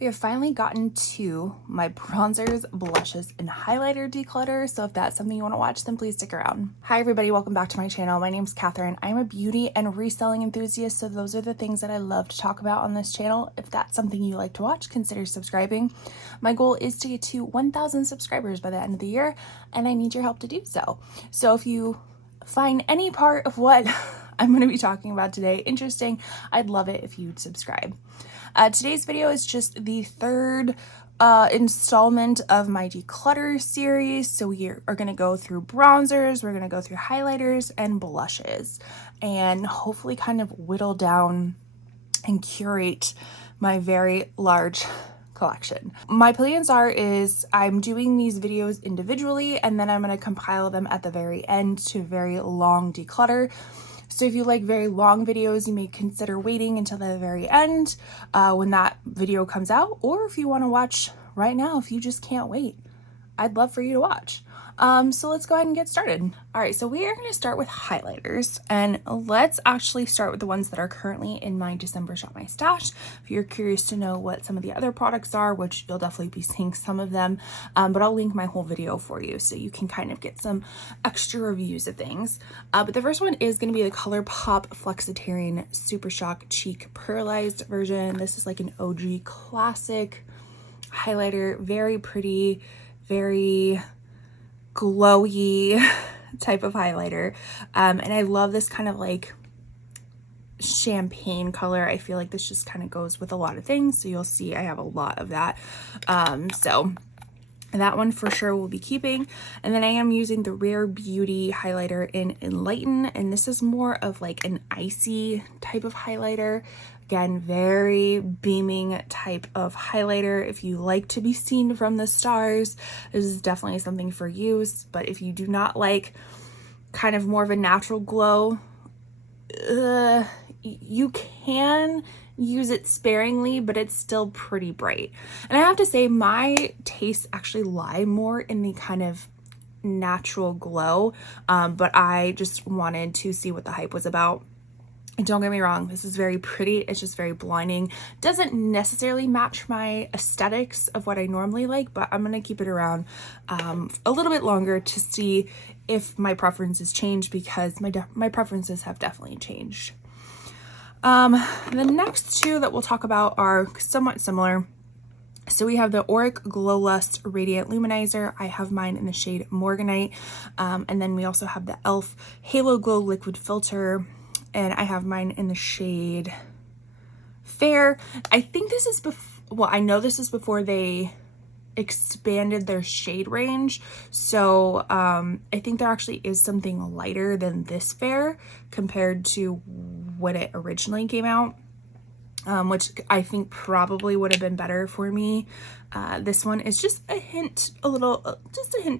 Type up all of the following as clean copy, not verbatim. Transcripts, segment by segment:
We have finally gotten to my bronzers, blushes, and highlighter declutter. So if that's something you want to watch, then please stick around. Hi everybody, welcome back to my channel. My name's Catherine. I'm a beauty and reselling enthusiast, so those are the things that I love to talk about on this channel. If that's something you like to watch, consider subscribing. My goal is to get to 1,000 subscribers by the end of the year, and I need your help to do so. So if you find any part of what I'm going to be talking about today interesting, I'd love it if you'd subscribe. Today's video is just the third installment of my declutter series. So we are going to go through bronzers, we're going to go through highlighters and blushes, and hopefully kind of whittle down and curate my very large collection. My plans is I'm doing these videos individually, and then I'm going to compile them at the very end to a very long declutter. So if you like very long videos, you may consider waiting until the very end when that video comes out, or if you want to watch right now, if you just can't wait, I'd love for you to watch. So let's go ahead and get started. All right, so we are going to start with highlighters, and let's actually start with the ones that are currently in my December Shop My Stash. If you're curious to know what some of the other products are, which you'll definitely be seeing some of them, but I'll link my whole video for you so you can kind of get some extra reviews of things. But the first one is going to be the ColourPop Flexitarian Super Shock Cheek Pearlized version. This is like an OG classic highlighter, very pretty, very glowy type of highlighter, and I love this kind of like champagne color. I feel like this just kind of goes with a lot of things, so you'll see I have a lot of that. So that one for sure will be keeping. And then I am using the Rare Beauty highlighter in Enlighten, and this is more of like an icy type of highlighter. Again, very beaming type of highlighter. If you like to be seen from the stars, this is definitely something for you. But if you do not like kind of more of a natural glow, you can use it sparingly, but it's still pretty bright. And I have to say, my tastes actually lie more in the kind of natural glow, but I just wanted to see what the hype was about. And don't get me wrong, this is very pretty. It's just very blinding. Doesn't necessarily match my aesthetics of what I normally like, but I'm gonna keep it around a little bit longer to see if my preferences change, because my preferences have definitely changed. The next two that we'll talk about are somewhat similar. So we have the Auric Glow Lust Radiant Luminizer. I have mine in the shade Morganite. And then we also have the e.l.f. Halo Glow Liquid Filter, and I have mine in the shade Fair. I think this is well, I know this is before they expanded their shade range, so I think there actually is something lighter than this Fair compared to when it originally came out, which I think probably would have been better for me. This one is just a hint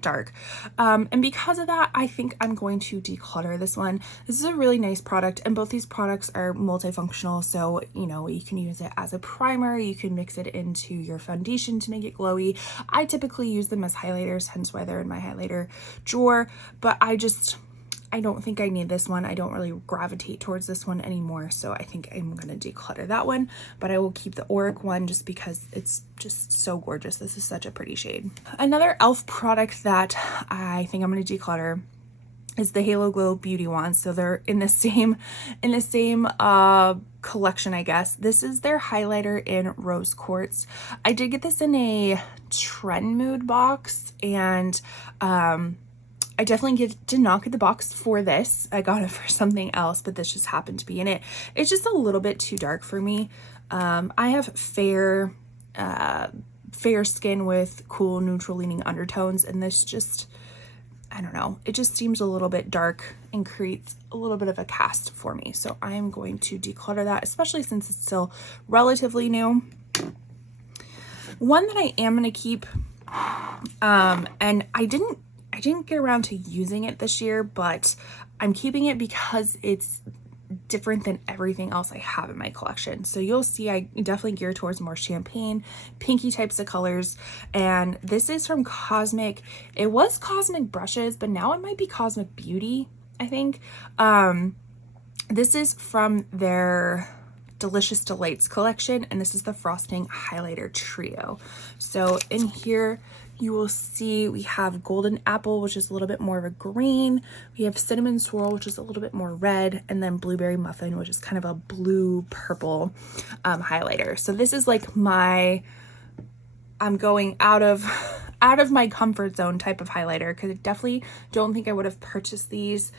dark. And because of that, I think I'm going to declutter this one. This is a really nice product, and both these products are multifunctional. So, you know, you can use it as a primer, you can mix it into your foundation to make it glowy. I typically use them as highlighters, hence why they're in my highlighter drawer, but I don't think I need this one. I don't really gravitate towards this one anymore, so I think I'm gonna declutter that one, but I will keep the Auric one just because it's just so gorgeous. This is such a pretty shade. Another e.l.f. product that I think I'm gonna declutter is the Halo Glow Beauty Wands. So they're in the same collection, I guess. This is their highlighter in Rose Quartz. I did get this in a Trend Mood box, and I definitely did not get the box for this. I got it for something else, but this just happened to be in it. It's just a little bit too dark for me. I have fair skin with cool neutral leaning undertones, and this just, I don't know, it just seems a little bit dark and creates a little bit of a cast for me. So I'm going to declutter that, especially since it's still relatively new. One that I am going to keep, and I didn't get around to using it this year, but I'm keeping it because it's different than everything else I have in my collection. So you'll see I definitely gear towards more champagne, pinky types of colors. And this is from Cosmic. It was Cosmic Brushes, but now it might be Cosmic Beauty, I think. This is from their Delicious Delights collection, and this is the Frosting Highlighter Trio. So in here you will see we have Golden Apple, which is a little bit more of a green. We have Cinnamon Swirl, which is a little bit more red, and then Blueberry Muffin, which is kind of a blue purple highlighter. So this is like I'm going out of my comfort zone type of highlighter, because I definitely don't think I would have purchased these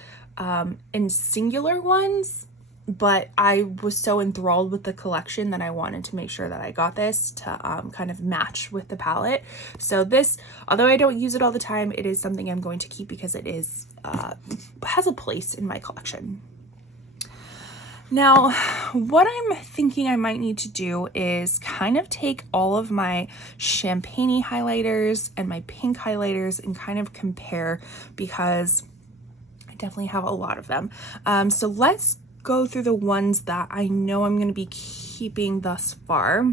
in singular ones, but I was so enthralled with the collection that I wanted to make sure that I got this to kind of match with the palette. So this, although I don't use it all the time, it is something I'm going to keep because it is has a place in my collection. Now, what I'm thinking I might need to do is kind of take all of my champagne highlighters and my pink highlighters and kind of compare, because I definitely have a lot of them. So let's go through the ones that I know I'm going to be keeping thus far,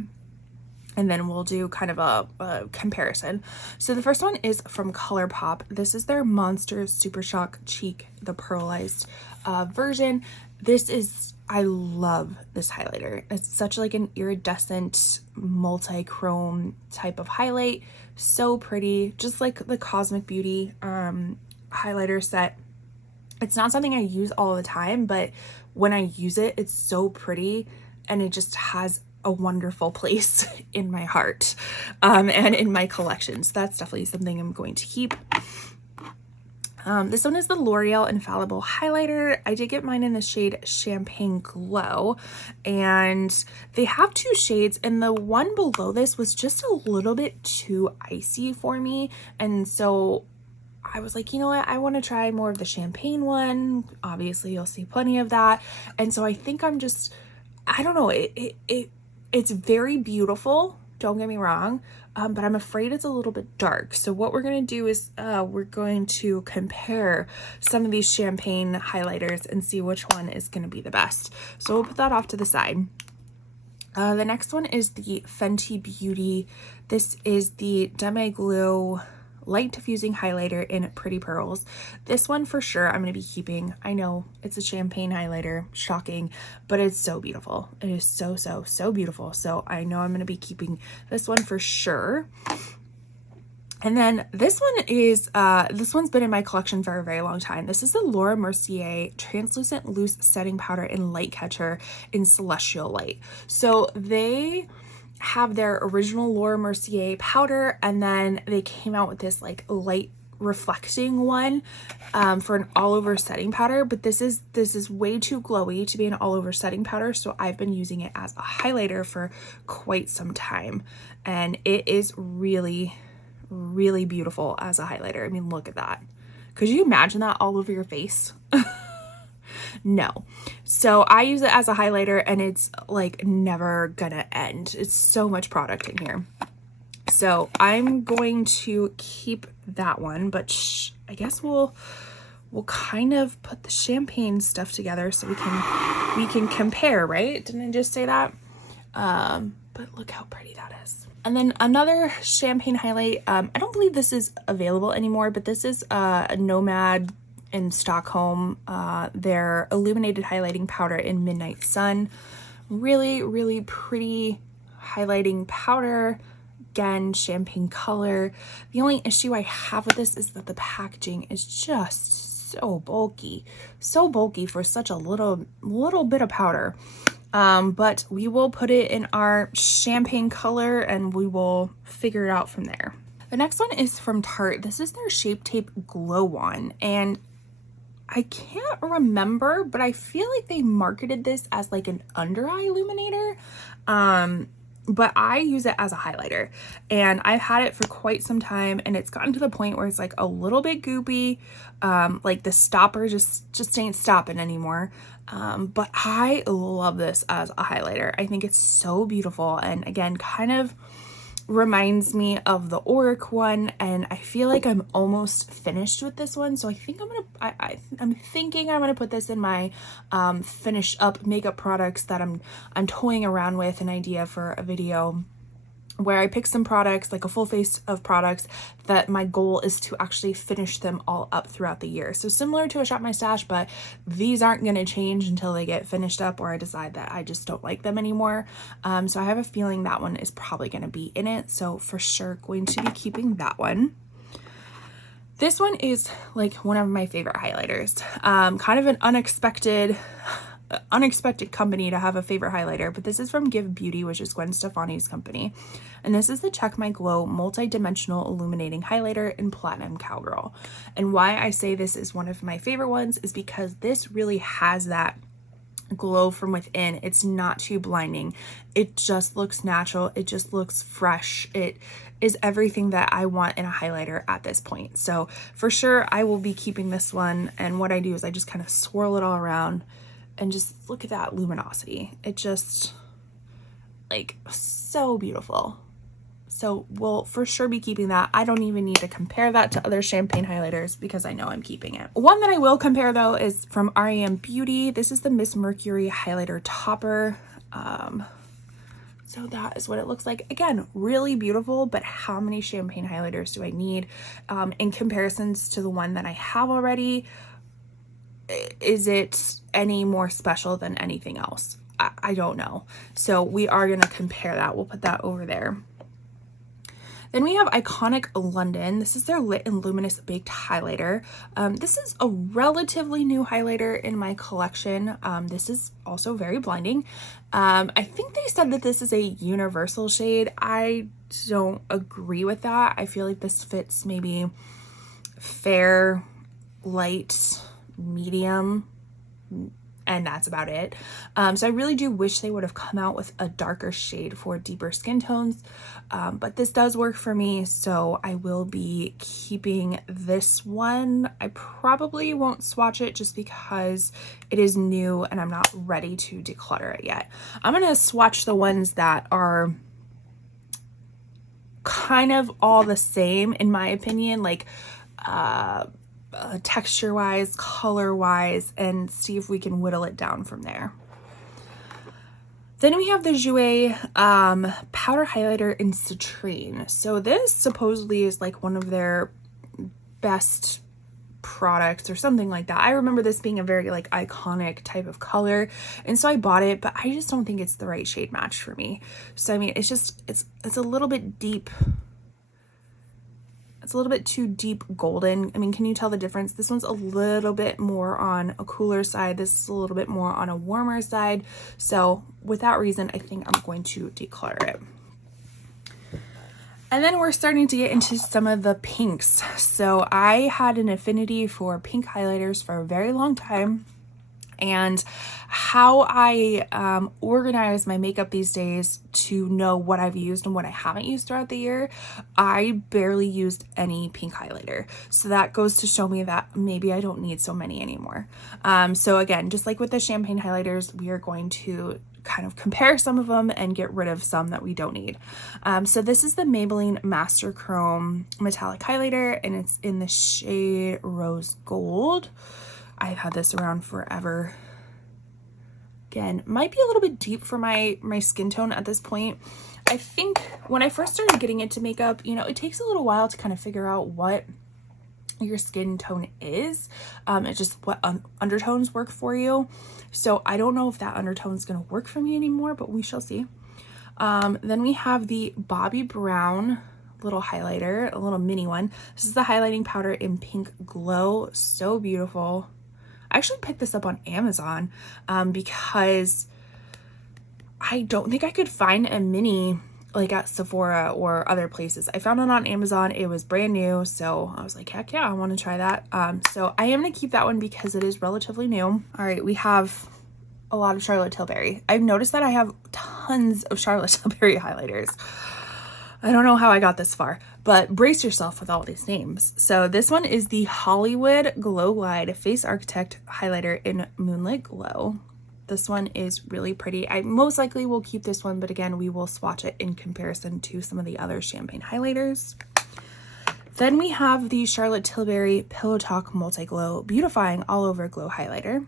and then we'll do kind of a comparison. So the first one is from ColourPop. This is their Monster Super Shock Cheek, the pearlized version. This is, I love this highlighter. It's such like an iridescent multi-chrome type of highlight. So pretty, just like the Cosmic Beauty highlighter set. It's not something I use all the time, but when I use it, it's so pretty, and it just has a wonderful place in my heart and in my collection. So that's definitely something I'm going to keep. This one is the L'Oreal Infallible Highlighter. I did get mine in the shade Champagne Glow, and they have two shades, and the one below this was just a little bit too icy for me, and so I was like, you know what, I want to try more of the champagne one. Obviously you'll see plenty of that, and so I think I'm just, I don't know, it's very beautiful, don't get me wrong, but I'm afraid it's a little bit dark. So what we're going to do is we're going to compare some of these champagne highlighters and see which one is going to be the best. So we'll put that off to the side. The next one is the Fenty Beauty. This is the Demi Glow Light Diffusing Highlighter in Pretty Pearls. This one for sure I'm going to be keeping. I know it's a champagne highlighter, shocking, but it's so beautiful. It is so, so, so beautiful. So I know I'm going to be keeping this one for sure. And then this one is, this one's been in my collection for a very long time. This is the Laura Mercier Translucent Loose Setting Powder in Light Catcher in Celestial Light. So they have their original Laura Mercier powder, and then they came out with this like light reflecting one for an all-over setting powder, but this is way too glowy to be an all-over setting powder, so I've been using it as a highlighter for quite some time, and it is really, really beautiful as a highlighter. I mean, look at that. Could you imagine that all over your face? No. So I use it as a highlighter, and it's like never gonna end. It's so much product in here. So I'm going to keep that one, but I guess we'll kind of put the champagne stuff together so we can compare, right? Didn't I just say that? But look how pretty that is. And then another champagne highlight. I don't believe this is available anymore, but this is a Nomad in Stockholm, their illuminated highlighting powder in Midnight Sun. Really, really pretty highlighting powder. Again, champagne color. The only issue I have with this is that the packaging is just so bulky for such a little bit of powder. But we will put it in our champagne color, and we will figure it out from there. The next one is from Tarte. This is their Shape Tape Glow Wand, and I can't remember, but I feel like they marketed this as like an under eye illuminator. But I use it as a highlighter, and I've had it for quite some time, and it's gotten to the point where it's like a little bit goopy. Like the stopper just ain't stopping anymore. But I love this as a highlighter. I think it's so beautiful, and again, kind of reminds me of the Auric one, and I feel like I'm almost finished with this one, so I think I'm thinking I'm gonna put this in my finish up makeup products that I'm toying around with, an idea for a video where I pick some products, like a full face of products, that my goal is to actually finish them all up throughout the year. So similar to a Shop My Stash, but these aren't going to change until they get finished up or I decide that I just don't like them anymore. So I have a feeling that one is probably going to be in it. So for sure going to be keeping that one. This one is like one of my favorite highlighters. Kind of an unexpected company to have a favorite highlighter, but this is from Give Beauty, which is Gwen Stefani's company. And this is the Check My Glow Multi-Dimensional Illuminating Highlighter in Platinum Cowgirl. And why I say this is one of my favorite ones is because this really has that glow from within. It's not too blinding. It just looks natural. It just looks fresh. It is everything that I want in a highlighter at this point. So for sure, I will be keeping this one. And what I do is I just kind of swirl it all around and just look at that luminosity. It just, like, so beautiful. So we'll for sure be keeping that. I don't even need to compare that to other champagne highlighters because I know I'm keeping it. One that I will compare though is from REM Beauty. This is the Miss Mercury Highlighter Topper. So that is what it looks like. Again, really beautiful, but how many champagne highlighters do I need? In comparisons to the one that I have already, is it any more special than anything else? I don't know. So we are going to compare that. We'll put that over there. Then we have Iconic London. This is their Lit and Luminous Baked Highlighter. This is a relatively new highlighter in my collection. This is also very blinding. I think they said that this is a universal shade. I don't agree with that. I feel like this fits maybe fair, light, medium, and that's about it. So I really do wish they would have come out with a darker shade for deeper skin tones, but this does work for me, so I will be keeping this one. I probably won't swatch it just because it is new and I'm not ready to declutter it yet. I'm gonna swatch the ones that are kind of all the same in my opinion, like texture wise, color wise, and see if we can whittle it down from there. Then we have the Jouer powder highlighter in citrine. So this supposedly is like one of their best products or something like that. I remember this being a very like iconic type of color, and so I bought it, but I just don't think it's the right shade match for me. So I mean, it's just it's a little bit deep. It's a little bit too deep golden. I mean, can you tell the difference? This one's a little bit more on a cooler side. This is a little bit more on a warmer side. So with that reason, I think I'm going to declutter it. And then we're starting to get into some of the pinks. So I had an affinity for pink highlighters for a very long time. And how I organize my makeup these days to know what I've used and what I haven't used throughout the year, I barely used any pink highlighter. So that goes to show me that maybe I don't need so many anymore. So again, just like with the champagne highlighters, we are going to kind of compare some of them and get rid of some that we don't need. So this is the Maybelline Master Chrome Metallic Highlighter, and it's in the shade Rose Gold. I've had this around forever. Again, might be a little bit deep for my skin tone at this point. I think when I first started getting into makeup, you know, it takes a little while to kind of figure out what your skin tone is. It's just what undertones work for you. So I don't know if that undertone is going to work for me anymore, but we shall see. Then we have the Bobbi Brown little highlighter, a little mini one. This is the highlighting powder in Pink Glow. So beautiful. I actually picked this up on Amazon because I don't think I could find a mini like at Sephora or other places. I found it on Amazon. It was brand new, so I was like, heck yeah, I want to try that. So I am going to keep that one because it is relatively new. All right, we have a lot of Charlotte Tilbury. I've noticed that I have tons of Charlotte Tilbury highlighters. I don't know how I got this far, but brace yourself with all these names. So this one is the Hollywood Glow Glide Face Architect Highlighter in Moonlit Glow. This one is really pretty. I most likely will keep this one, but again, we will swatch it in comparison to some of the other champagne highlighters. Then we have the Charlotte Tilbury Pillow Talk Multi Glow Beautifying All Over Glow Highlighter.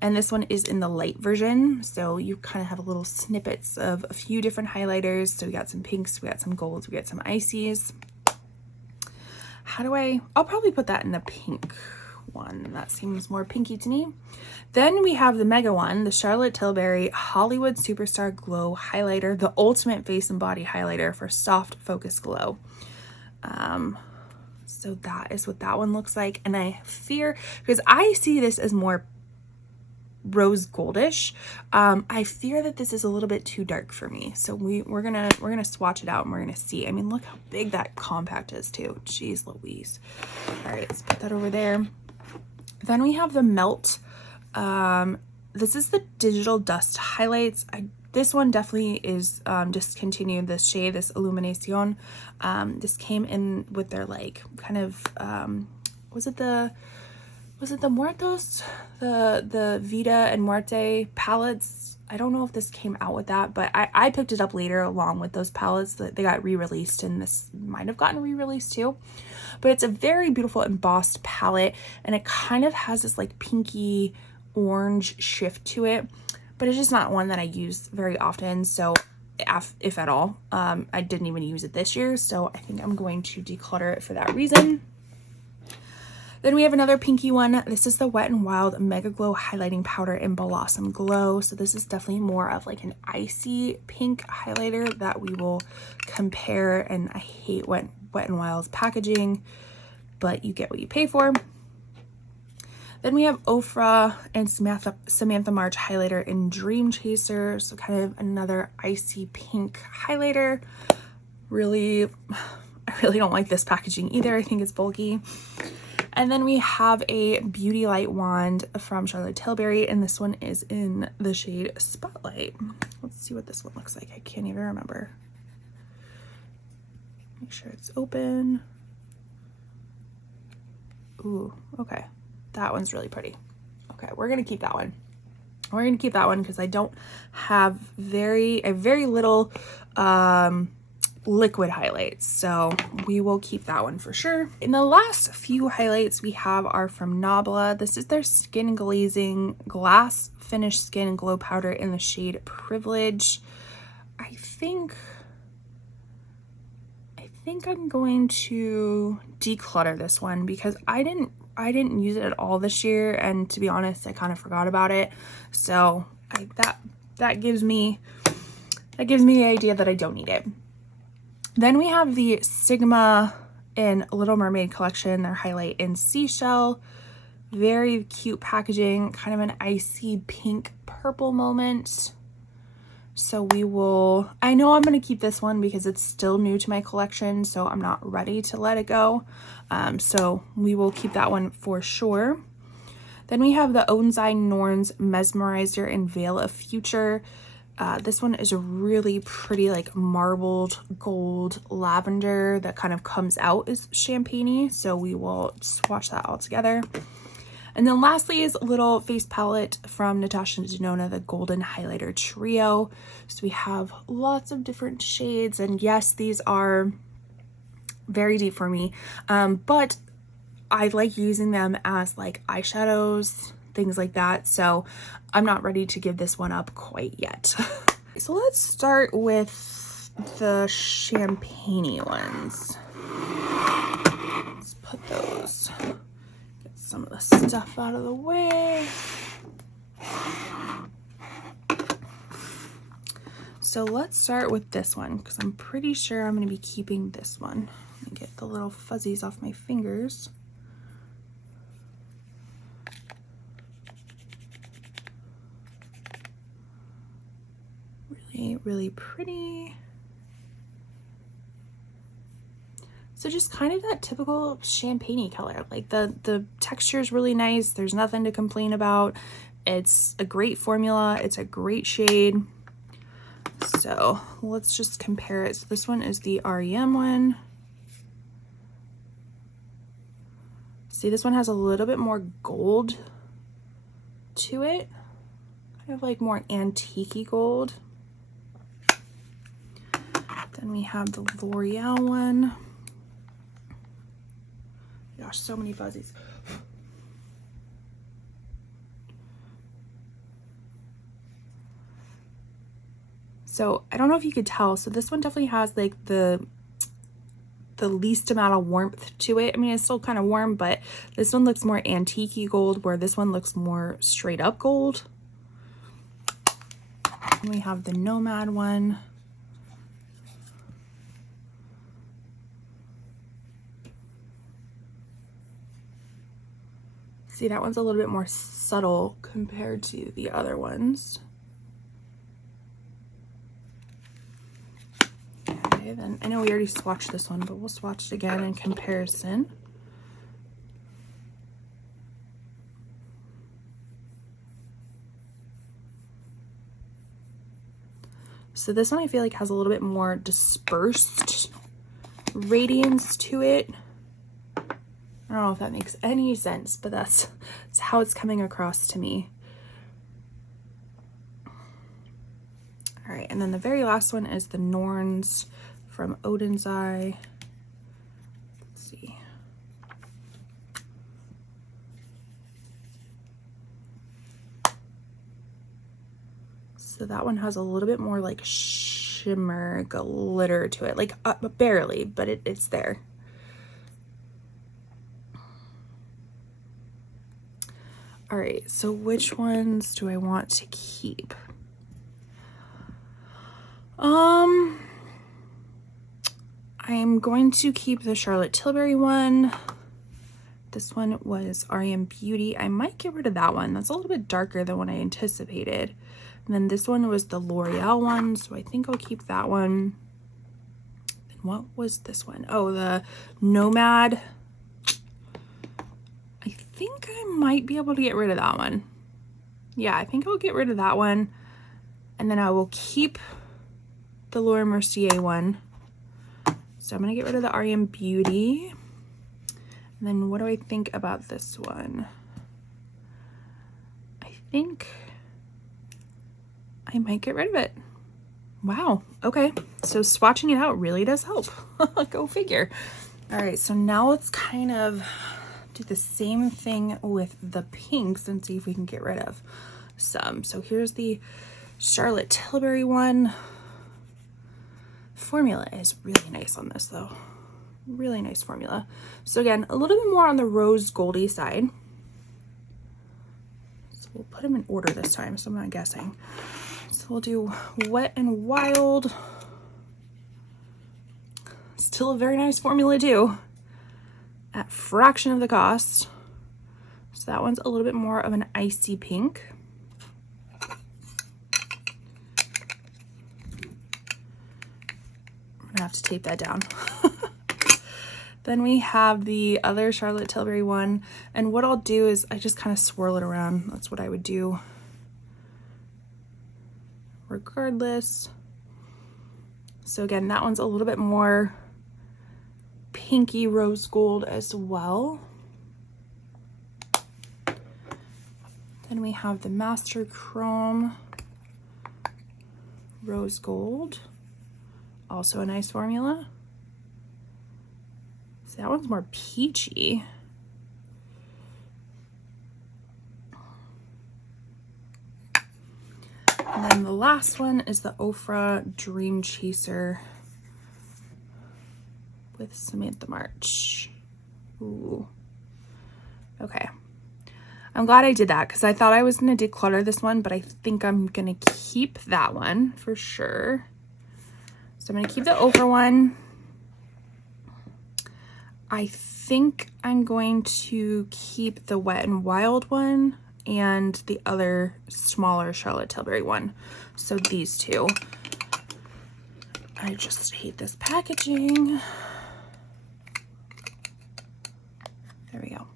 And this one is in the light version. So you kind of have little snippets of a few different highlighters. So we got some pinks, we got some golds, we got some ices. I'll probably put that in the pink one. That seems more pinky to me. Then we have the mega one, the Charlotte Tilbury Hollywood Superstar Glow Highlighter, the ultimate face and body highlighter for soft focus glow. So that is what that one looks like. And I fear, because I see this as more rose goldish, I fear that this is a little bit too dark for me. So we're gonna swatch it out and we're gonna see. I mean, look how big that compact is too. Jeez Louise. All right, let's put that over there. Then we have the Melt. This is the Digital Dust Highlights. This one definitely is discontinued, this shade, this Illuminacion. This came in with their like kind of was it the Muertos, the Vida and Muerte palettes? I don't know if this came out with that, but I picked it up later along with those palettes. That they got re-released, and this might have gotten re-released too. But it's a very beautiful embossed palette, and it kind of has this like pinky orange shift to it, but it's just not one that I use very often. So if at all, I didn't even use it this year, so I think I'm going to declutter it for that reason. Then we have another pinky one. This is the Wet n Wild Mega Glow Highlighting Powder in Blossom Glow. So this is definitely more of like an icy pink highlighter that we will compare. And I hate Wet n Wild's packaging, but you get what you pay for. Then we have Ofra and Samantha March highlighter in Dream Chaser. So kind of another icy pink highlighter. I really don't like this packaging either. I think it's bulky. And then we have a Beauty Light wand from Charlotte Tilbury, and this one is in the shade Spotlight. Let's see what this one looks like. I can't even remember. Make sure it's open. Ooh, okay. That one's really pretty. Okay, we're gonna keep that one. We're gonna keep that one because I don't have very little liquid highlights, so we will keep that one for sure. In the last few highlights we have are from Nabla. This is their Skin Glazing Glass Finish Skin Glow Powder in the shade Privilege. I think I'm going to declutter this one because I didn't use it at all this year, and to be honest, I kind of forgot about it. So that gives me the idea that I don't need it. Then we have the Sigma in Little Mermaid collection, their highlight in Seashell. Very cute packaging, kind of an icy pink purple moment. So I know I'm going to keep this one because it's still new to my collection, so I'm not ready to let it go. So we will keep that one for sure. Then we have the Onsei Norns Mesmerizer in Veil of Future. This one is a really pretty like marbled gold lavender that kind of comes out as champagne-y, so we will swatch that all together. And then lastly is a little face palette from Natasha Denona, the Golden Highlighter Trio. So we have lots of different shades, and yes, these are very deep for me, but I like using them as like eyeshadows, things like that, so I'm not ready to give this one up quite yet. So let's start with the champagne-y ones. Let's put those, get some of the stuff out of the way. So let's start with this one because I'm pretty sure I'm going to be keeping this one. Let me get the little fuzzies off my fingers. Really pretty. So just kind of that typical champagne-y color. Like the texture is really nice. There's nothing to complain about. It's a great formula. It's a great shade. So let's just compare it. So this one is the REM one. See, this one has a little bit more gold to it. Kind of like more antique-y gold. Then we have the L'Oreal one. Gosh, so many fuzzies. So I don't know if you could tell. So this one definitely has like the least amount of warmth to it. I mean, it's still kind of warm, but this one looks more antique-y gold, where this one looks more straight up gold. And we have the Nomad one. See, that one's a little bit more subtle compared to the other ones. Okay, then I know we already swatched this one, but we'll swatch it again in comparison. So this one I feel like has a little bit more dispersed radiance to it. I don't know if that makes any sense, but that's how it's coming across to me. All right, and then the very last one is the Norns from Odin's Eye. Let's see. So that one has a little bit more like shimmer glitter to it, like barely, but it's there. All right, so which ones do I want to keep? I'm going to keep the Charlotte Tilbury one. This one was REM Beauty. I might get rid of that one. That's a little bit darker than what I anticipated. And then this one was the L'Oreal one, so I think I'll keep that one. And what was this one? Oh, the Nomad. I think I might be able to get rid of that one. Yeah, I think I'll get rid of that one. And then I will keep the Laura Mercier one. So I'm gonna get rid of the REM Beauty. And then what do I think about this one? I think I might get rid of it. Wow, okay. So swatching it out really does help. Go figure. All right, so now let's kind of do the same thing with the pinks and see if we can get rid of some. So here's the Charlotte Tilbury one. Formula is really nice on this though. Really nice formula. So again, a little bit more on the rose goldy side. So we'll put them in order this time, so I'm not guessing. So we'll do Wet and Wild. Still a very nice formula too, at fraction of the cost. So that one's a little bit more of an icy pink. I'm gonna have to tape that down. Then we have the other Charlotte Tilbury one, and what I'll do is I just kind of swirl it around. That's what I would do regardless. So again, that one's a little bit more pinky rose gold as well. Then we have the Master Chrome rose gold, also a nice formula. So that one's more peachy. And then the last one is the Ofra Dream Chaser with Samantha March. Ooh. Okay. I'm glad I did that because I thought I was going to declutter this one, but I think I'm going to keep that one for sure. So I'm going to keep the Ofra one. I think I'm going to keep the Wet and Wild one and the other smaller Charlotte Tilbury one. So these two. I just hate this packaging. There we go.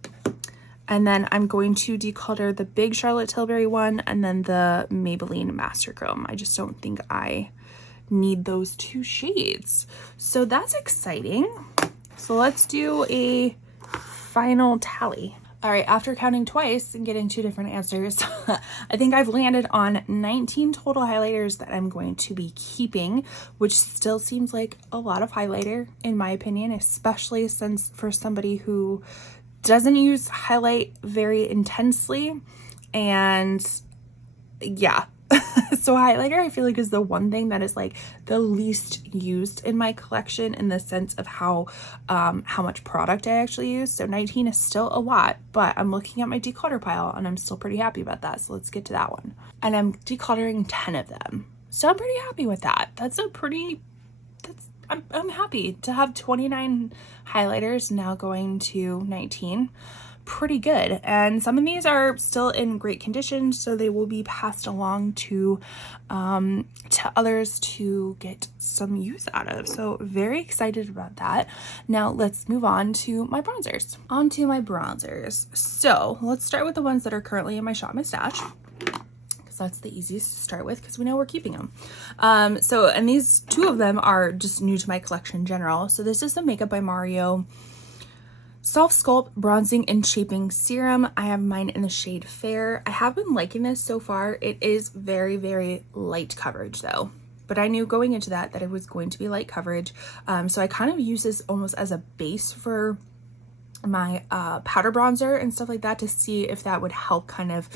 And then I'm going to declutter the big Charlotte Tilbury one and then the Maybelline Master Chrome. I just don't think I need those two shades. So that's exciting. So let's do a final tally. All right, after counting twice and getting two different answers, I think I've landed on 19 total highlighters that I'm going to be keeping, which still seems like a lot of highlighter in my opinion, especially since for somebody who doesn't use highlight very intensely. And yeah, So highlighter, I feel like, is the one thing that is like the least used in my collection in the sense of how much product I actually use. So 19 is still a lot, but I'm looking at my declutter pile and I'm still pretty happy about that. So let's get to that one. And I'm decluttering 10 of them. So I'm pretty happy with that. I'm happy to have 29 highlighters now going to 19. Pretty good. And some of these are still in great condition, so they will be passed along to others to get some use out of. So very excited about that. Now let's move on to my bronzers. So let's start with the ones that are currently in my Shop My Stash. That's the easiest to start with because we know we're keeping them. And these two of them are just new to my collection in general. So this is the Makeup by Mario Soft Sculpt Bronzing and Shaping Serum. I have mine in the shade Fair. I have been liking this so far. It is very, very light coverage though. But I knew going into that it was going to be light coverage. So I kind of use this almost as a base for my powder bronzer and stuff like that to see if that would help kind of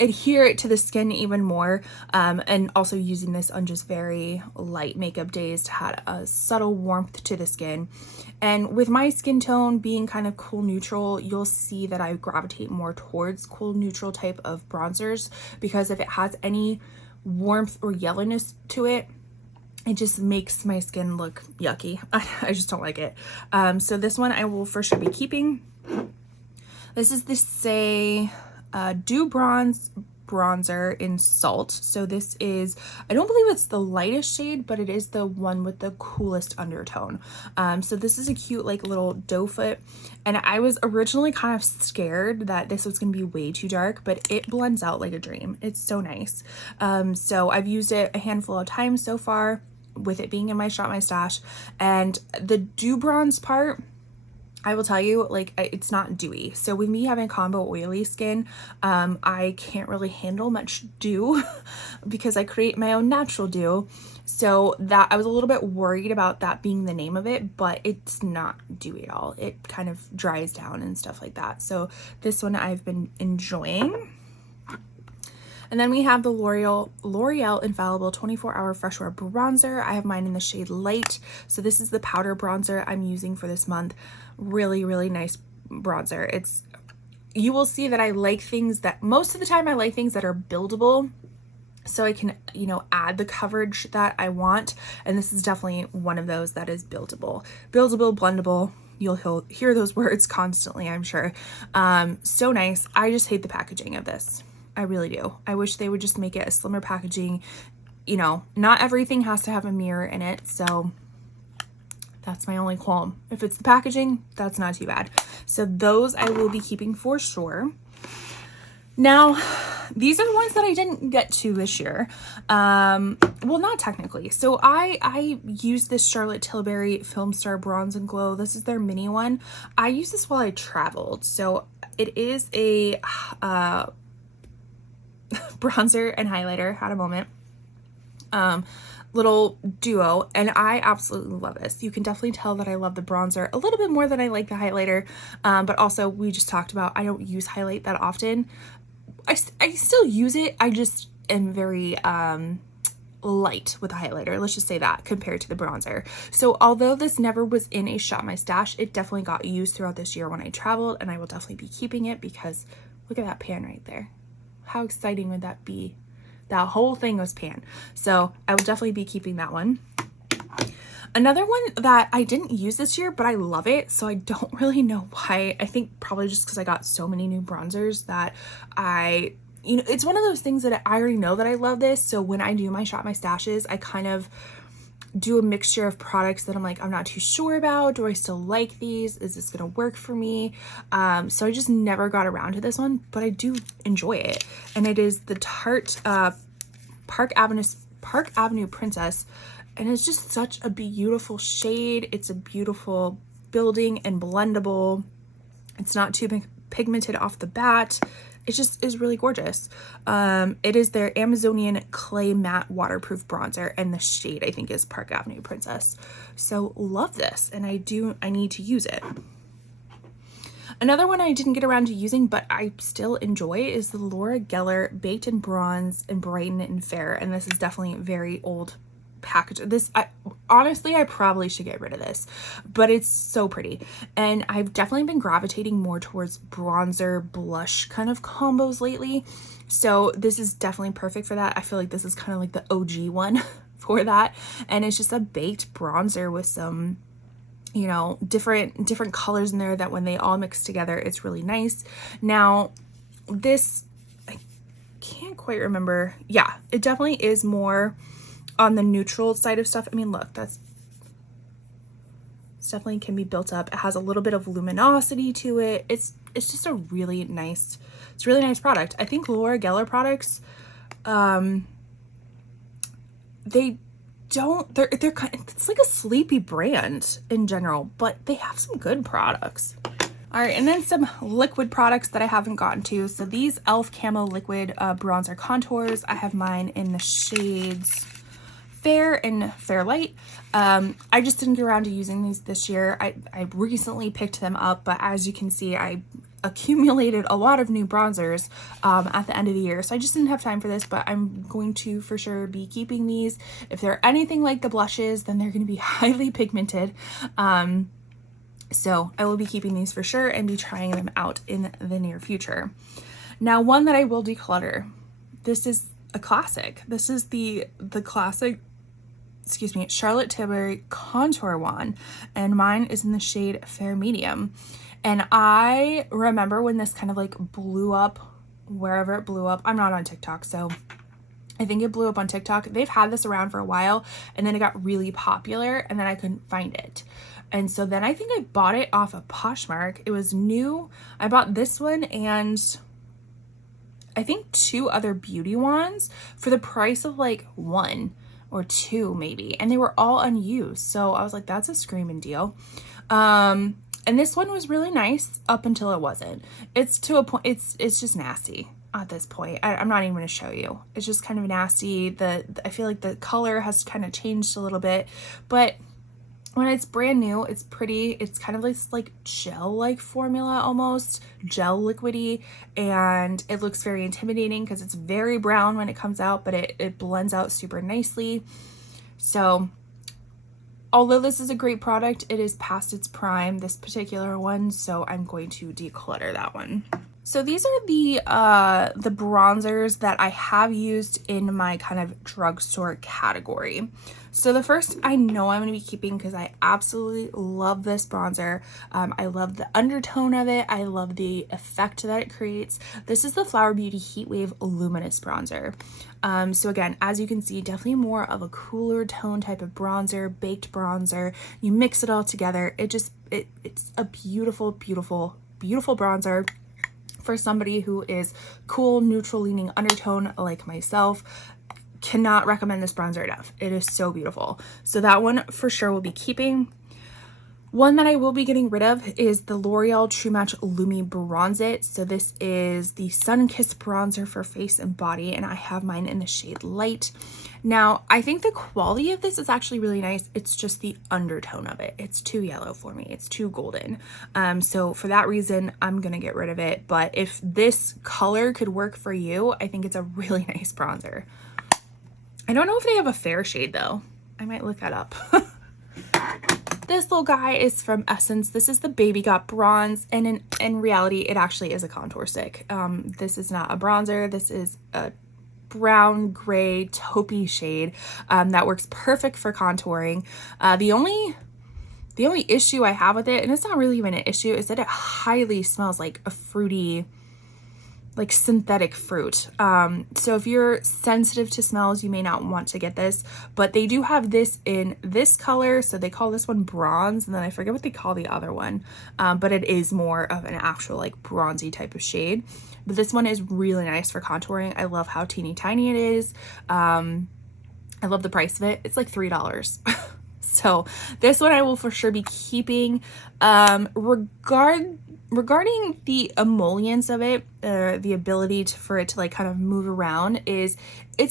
adhere it to the skin even more, and also using this on just very light makeup days to add a subtle warmth to the skin. And with my skin tone being kind of cool neutral, you'll see that I gravitate more towards cool neutral type of bronzers, because if it has any warmth or yellowness to it, it just makes my skin look yucky. I just don't like it. So this one I will for sure be keeping. This is the Say Dew Bronze bronzer in Salt. So this is, I don't believe it's the lightest shade, but it is the one with the coolest undertone. So this is a cute like little doe foot, and I was originally kind of scared that this was going to be way too dark, but it blends out like a dream. It's so nice. So I've used it a handful of times so far with it being in my Shop My Stash, and the dew bronze part, I will tell you, like, it's not dewy. So with me having combo oily skin, I can't really handle much dew because I create my own natural dew. So that I was a little bit worried about that being the name of it, but it's not dewy at all. It kind of dries down and stuff like that. So this one I've been enjoying. And then we have the L'Oreal Infallible 24-Hour Fresh Wear Bronzer. I have mine in the shade Light. So this is the powder bronzer I'm using for this month. Really, really nice bronzer. You will see that I like things that, most of the time I like things that are buildable, so I can, you know, add the coverage that I want. And this is definitely one of those that is buildable. Buildable, blendable. You'll hear those words constantly, I'm sure. So nice. I just hate the packaging of this. I really do. I wish they would just make it a slimmer packaging. You know, not everything has to have a mirror in it, so that's my only qualm. If it's the packaging, that's not too bad. So those I will be keeping for sure. Now, these are ones that I didn't get to this year. Well, not technically. So I used this Charlotte Tilbury Film Star Bronze and Glow. This is their mini one. I used this while I traveled. So it is a bronzer and highlighter, had a moment, little duo, and I absolutely love this. You can definitely tell that I love the bronzer a little bit more than I like the highlighter, but also we just talked about I don't use highlight that often. I still use it, I just am very light with the highlighter, let's just say that, compared to the bronzer. So although this never was in a Shop My Stash, it definitely got used throughout this year when I traveled, and I will definitely be keeping it because look at that pan right there. How exciting would that be? That whole thing was pan. So I will definitely be keeping that one. Another one that I didn't use this year, but I love it, so I don't really know why. I think probably just because I got so many new bronzers that you know, it's one of those things that I already know that I love this. So when I do my Shop My Stashes, I kind of do a mixture of products that I'm like, I'm not too sure about. Do I still like these? Is this gonna work for me? So I just never got around to this one, but I do enjoy it. And it is the Tarte Park Avenue Princess. And it's just such a beautiful shade. It's a beautiful building and blendable. It's not too pigmented off the bat. It just is really gorgeous. It is their Amazonian Clay Matte Waterproof Bronzer, and the shade I think is Park Avenue Princess. So love this, and I need to use it. Another one I didn't get around to using, but I still enjoy, is the Laura Geller Baked in Bronze and Brighten in Fair. And this is definitely very old package. Honestly, I probably should get rid of this, but it's so pretty. And I've definitely been gravitating more towards bronzer blush kind of combos lately. So this is definitely perfect for that. I feel like this is kind of like the OG one for that. And it's just a baked bronzer with some, you know, different colors in there that when they all mix together, it's really nice. Now, this, I can't quite remember. Yeah, it definitely is more on the neutral side of stuff. I mean, look, it's definitely can be built up. It has a little bit of luminosity to it. It's just a really nice, it's a really nice product. I think Laura Geller products, they're kind of, it's like a sleepy brand in general, but they have some good products. All right, and then some liquid products that I haven't gotten to. So these e.l.f. Camo Liquid Bronzer Contours, I have mine in the shades Fair and Fair Light. I just didn't get around to using these this year. I recently picked them up, but as you can see, I accumulated a lot of new bronzers at the end of the year, so I just didn't have time for this, but I'm going to for sure be keeping these. If they're anything like the blushes, then they're going to be highly pigmented. So I will be keeping these for sure and be trying them out in the near future. Now, one that I will declutter. This is a classic. This is the classic, excuse me, Charlotte Tilbury Contour Wand, and mine is in the shade Fair Medium. And I remember when this kind of like blew up, wherever it blew up. I'm not on TikTok, so I think it blew up on TikTok. They've had this around for a while, and then it got really popular, and then I couldn't find it. And so then I think I bought it off of Poshmark. It was new. I bought this one and I think 2 other beauty wands for the price of like 1 or 2 maybe. And they were all unused. So I was like, that's a screaming deal. And this one was really nice up until it wasn't. It's to a point, it's just nasty at this point. I'm not even going to show you. It's just kind of nasty. I feel like the color has kind of changed a little bit, but when it's brand new, it's pretty. It's kind of like gel-like formula, almost gel liquidy, and it looks very intimidating because it's very brown when it comes out, but it blends out super nicely. So although this is a great product, it is past its prime, this particular one, so I'm going to declutter that one. So these are the bronzers that I have used in my kind of drugstore category. So the first I know I'm going to be keeping because I absolutely love this bronzer. I love the undertone of it. I love the effect that it creates. This is the Flower Beauty Heat Wave Luminous Bronzer. So again, as you can see, definitely more of a cooler tone type of bronzer, baked bronzer. You mix it all together. It's a beautiful, beautiful, beautiful bronzer for somebody who is cool, neutral leaning undertone like myself. Cannot recommend this bronzer enough. It is so beautiful. So that one for sure will be keeping. One that I will be getting rid of is the L'Oreal True Match Lumi Bronze It. So this is the Sun Kiss bronzer for face and body, and I have mine in the shade Light. Now, I think the quality of this is actually really nice. It's just the undertone of it. It's too yellow for me. It's too golden. So for that reason, I'm gonna get rid of it. But if this color could work for you, I think it's a really nice bronzer. I don't know if they have a fair shade though. I might look that up. This little guy is from Essence. This is the Baby Got Bronze, and in reality, it actually is a contour stick. This is not a bronzer. This is a brown, gray, taupey shade that works perfect for contouring. The only issue I have with it, and it's not really even an issue, is that it highly smells like a fruity, like synthetic fruit. So if you're sensitive to smells, you may not want to get this, but they do have this in this color. So they call this one bronze, and then I forget what they call the other one, but it is more of an actual like bronzy type of shade. But this one is really nice for contouring. I love how teeny tiny it is. I love the price of it. It's like $3. So this one I will for sure be keeping. Regarding the emollients of it, the ability for it to like kind of move around, it's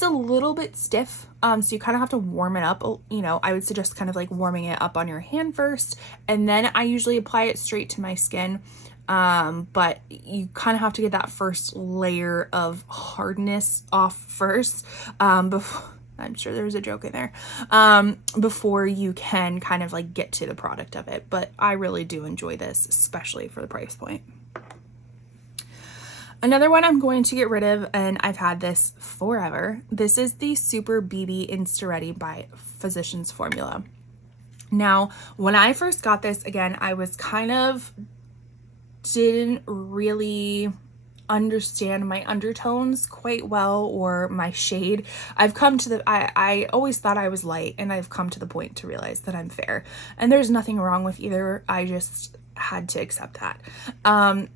a little bit stiff. So you kind of have to warm it up. You know, I would suggest kind of like warming it up on your hand first, and then I usually apply it straight to my skin. but you kind of have to get that first layer of hardness off first, before, I'm sure there's a joke in there, before you can kind of like get to the product of it. But I really do enjoy this, especially for the price point. Another one I'm going to get rid of, and I've had this forever. This is the Super BB Insta-Ready by Physicians Formula. Now, when I first got this, again, I was kind of didn't really understand my undertones quite well, or my shade. I've come to the, I always thought I was light, and I've come to the point to realize that I'm fair, and there's nothing wrong with either. I just had to accept that.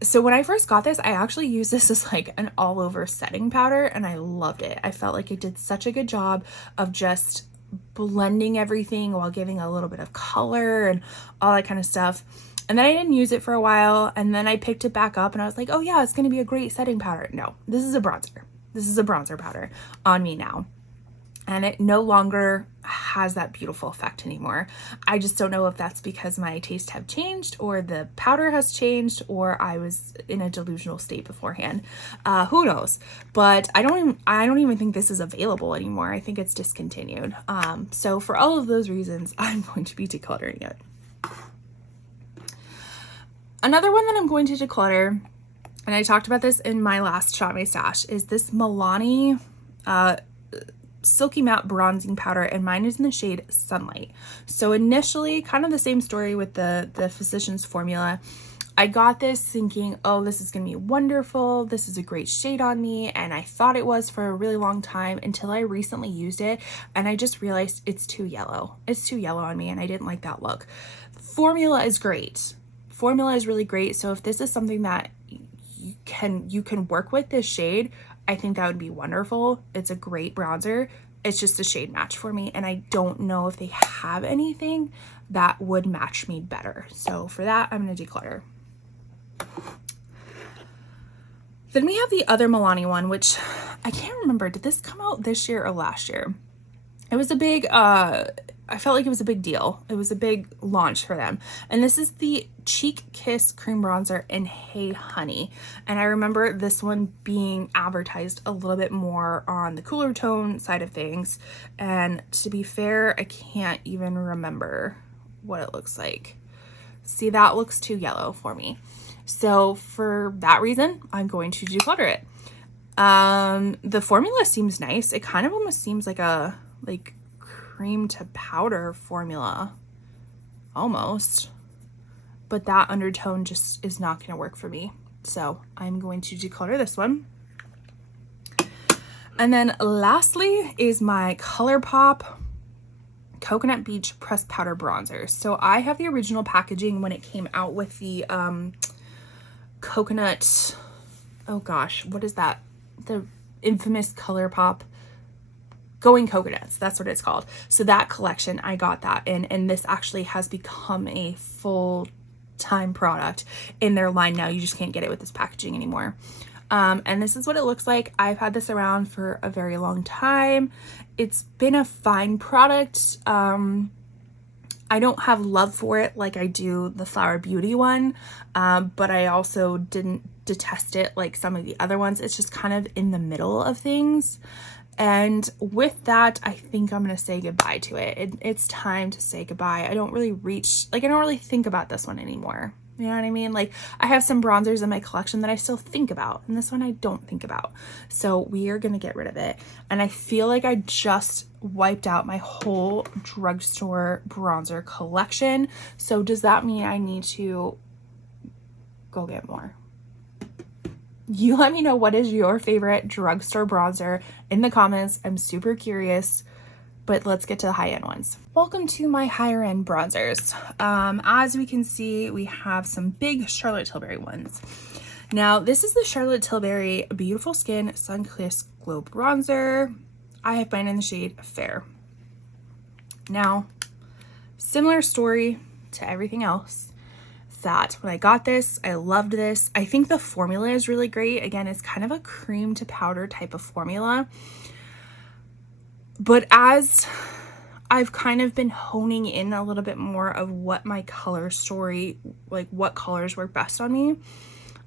So when I first got this, I actually used this as like an all over setting powder, and I loved it. I felt like it did such a good job of just blending everything while giving a little bit of color and all that kind of stuff. And then I didn't use it for a while, and then I picked it back up and I was like, oh yeah, it's going to be a great setting powder. No, this is a bronzer. This is a bronzer powder on me now. And it no longer has that beautiful effect anymore. I just don't know if that's because my taste have changed, or the powder has changed, or I was in a delusional state beforehand. Who knows? But I don't even think this is available anymore. I think it's discontinued. So for all of those reasons, I'm going to be decluttering it. Another one that I'm going to declutter, and I talked about this in my last Shop My Stash, is this Milani Silky Matte Bronzing Powder, and mine is in the shade Sunlight. So initially, kind of the same story with the Physicians Formula. I got this thinking, oh, this is going to be wonderful. This is a great shade on me. And I thought it was for a really long time, until I recently used it, and I just realized it's too yellow. It's too yellow on me, and I didn't like that look. Formula is great. Formula is really great. So if this is something that you can work with, this shade, I think that would be wonderful. It's a great bronzer. It's just a shade match for me, and I don't know if they have anything that would match me better. So for that, I'm going to declutter. Then we have the other Milani one, which I can't remember. Did this come out this year or last year? It was a big, I felt like it was a big deal. It was a big launch for them. And this is the Cheek Kiss Cream Bronzer in Hey Honey. And I remember this one being advertised a little bit more on the cooler tone side of things. And to be fair, I can't even remember what it looks like. See, that looks too yellow for me. So for that reason, I'm going to declutter it. The formula seems nice. It kind of almost seems like a cream to powder formula almost, but that undertone just is not going to work for me. So I'm going to declutter this one. And then lastly is my ColourPop Coconut Beach Pressed Powder Bronzer. So I have the original packaging when it came out with the coconut, oh gosh, what is that? The infamous ColourPop Going Coconuts, that's what it's called. So that collection, I got that in, and this actually has become a full-time product in their line now. You just can't get it with this packaging anymore. And this is what it looks like. I've had this around for a very long time. It's been a fine product. I don't have love for it like I do the Flower Beauty one, but I also didn't detest it like some of the other ones. It's just kind of in the middle of things. And with that, I think I'm going to say goodbye to it. It's time to say goodbye. I don't really think about this one anymore. You know what I mean? Like, I have some bronzers in my collection that I still think about, and this one I don't think about. So we are going to get rid of it. And I feel like I just wiped out my whole drugstore bronzer collection. So does that mean I need to go get more? You let me know, what is your favorite drugstore bronzer in the comments. I'm super curious, but let's get to the high-end ones. Welcome to my higher-end bronzers. As we can see, we have some big Charlotte Tilbury ones. Now, this is the Charlotte Tilbury Beautiful Skin Sun-Kissed Glow Bronzer. I have mine in the shade Fair. Now, similar story to everything else. That when I got this, I loved this. I think the formula is really great. Again, it's kind of a cream to powder type of formula. But as I've kind of been honing in a little bit more of what my color story, like what colors work best on me.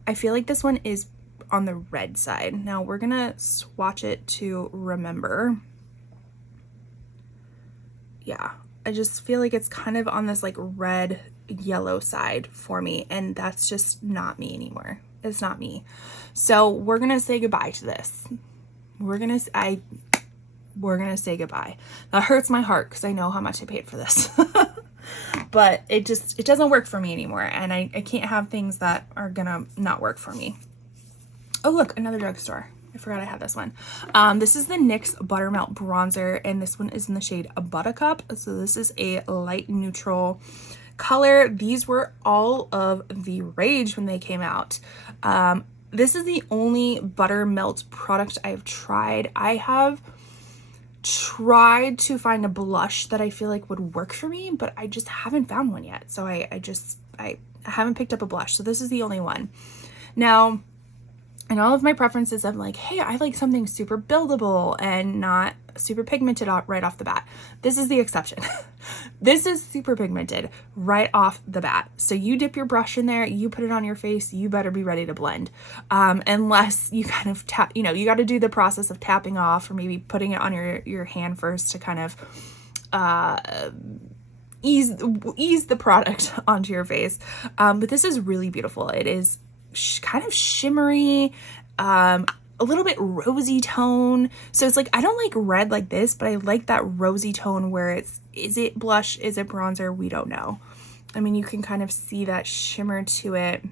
I feel like this one is on the red side. Now we're gonna swatch it to remember. Yeah, I just feel like it's kind of on this like red yellow side for me, and that's just not me anymore. It's not me. So we're gonna say goodbye to this. We're gonna say goodbye. That hurts my heart because I know how much I paid for this. But it doesn't work for me anymore, and I can't have things that are gonna not work for me. Oh look, another drugstore. I forgot I had this one. This is the NYX Buttermelt Bronzer, and this one is in the shade Buttercup. So this is a light neutral color. These were all of the rage when they came out. This is the only buttermelt product I've tried. I have tried to find a blush that I feel like would work for me, but I just haven't found one yet. So I haven't picked up a blush. So this is the only one. Now, in all of my preferences, I'm like, hey, I like something super buildable and not super pigmented right off the bat. This is the exception. This is super pigmented right off the bat. So you dip your brush in there, you put it on your face, you better be ready to blend. Unless you kind of tap, you got to do the process of tapping off, or maybe putting it on your hand first to kind of ease the product onto your face. But this is really beautiful. It is kind of shimmery, a little bit rosy tone. So it's like, I don't like red like this, but I like that rosy tone where is it blush? Is it bronzer? We don't know. I mean, you can kind of see that shimmer to it.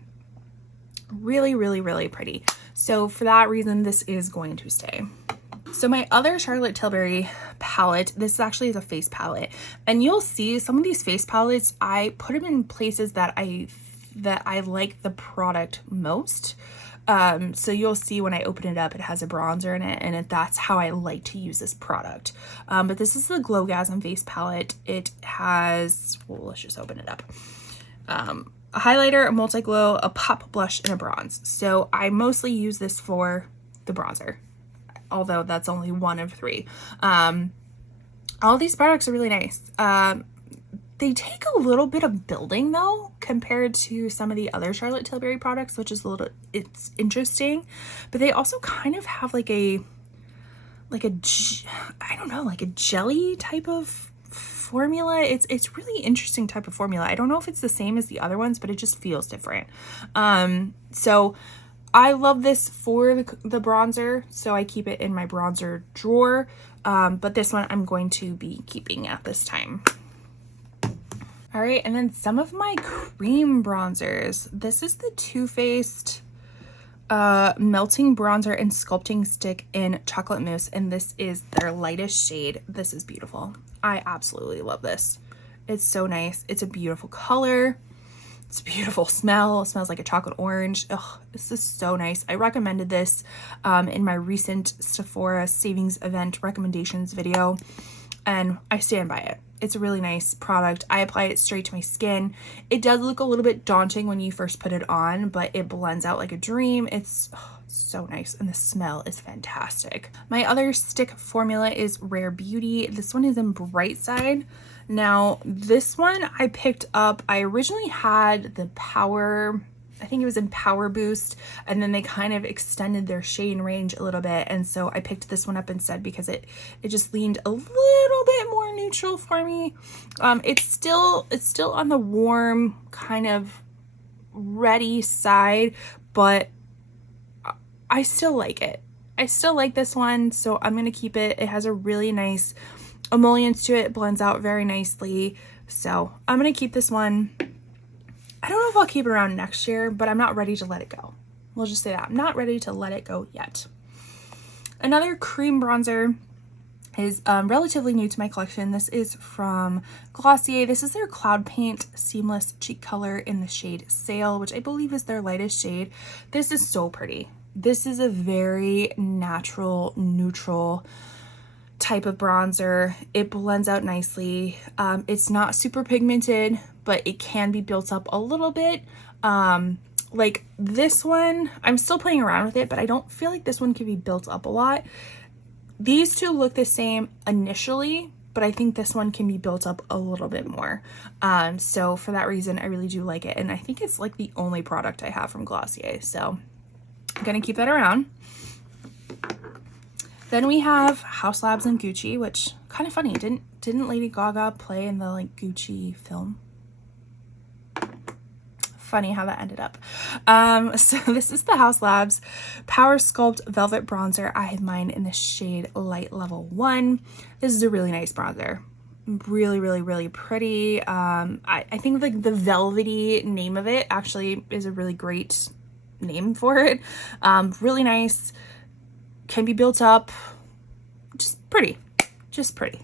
Really, really, really pretty. So for that reason, this is going to stay. So my other Charlotte Tilbury palette, this actually is a face palette, and you'll see some of these face palettes, I put them in places that I like the product most. So you'll see when I open it up, it has a bronzer in it, and that's how I like to use this product. But this is the Glowgasm face palette. It has, well, let's just open it up. A highlighter, a multi-glow, a pop blush, and a bronze. So I mostly use this for the bronzer, although that's only one of three. All these products are really nice. They take a little bit of building though, compared to some of the other Charlotte Tilbury products, which is it's interesting, but they also kind of have like a I don't know, like a jelly type of formula. It's really interesting type of formula. I don't know if it's the same as the other ones, but it just feels different. So I love this for the bronzer, so I keep it in my bronzer drawer. But this one I'm going to be keeping at this time. All right, and then some of my cream bronzers. This is the Too Faced Melting Bronzer and Sculpting Stick in Chocolate Mousse, and this is their lightest shade. This is beautiful. I absolutely love this. It's so nice. It's a beautiful color. It's a beautiful smell. It smells like a chocolate orange. Ugh, this is so nice. I recommended this in my recent Sephora savings event recommendations video, and I stand by it. It's a really nice product. I apply it straight to my skin. It does look a little bit daunting when you first put it on, but it blends out like a dream. It's so nice, and the smell is fantastic. My other stick formula is Rare Beauty. This one is in Bright Side. Now, this one I picked up, I originally had the Power, I think it was in Power Boost, and then they kind of extended their shade range a little bit, and so I picked this one up instead because it just leaned a little bit more neutral for me. It's still on the warm, kind of reddy side, but I still like it. I still like this one, so I'm gonna keep it. It has a really nice emollients to it. It blends out very nicely, so I'm gonna keep this one. I don't know if I'll keep it around next year, but I'm not ready to let it go. We'll just say that. I'm not ready to let it go yet. Another cream bronzer is relatively new to my collection. This is from Glossier. This is their Cloud Paint Seamless Cheek Color in the shade Sail, which I believe is their lightest shade. This is so pretty. This is a very natural, neutral type of bronzer. It blends out nicely. It's not super pigmented, but it can be built up a little bit. Like this one, I'm still playing around with it, but I don't feel like this one can be built up a lot. These two look the same initially, but I think this one can be built up a little bit more. So for that reason, I really do like it. And I think it's like the only product I have from Glossier. So I'm gonna keep that around. Then we have House Labs and Gucci, which kind of funny. Didn't Lady Gaga play in the like Gucci film? Funny how that ended up. So this is the House Labs Power Sculpt Velvet Bronzer. I have mine in the shade Light Level 1. This is a really nice bronzer. Really, really, really pretty. I think like the velvety name of it actually is a really great name for it. Really nice. Can be built up. Just pretty. Just pretty.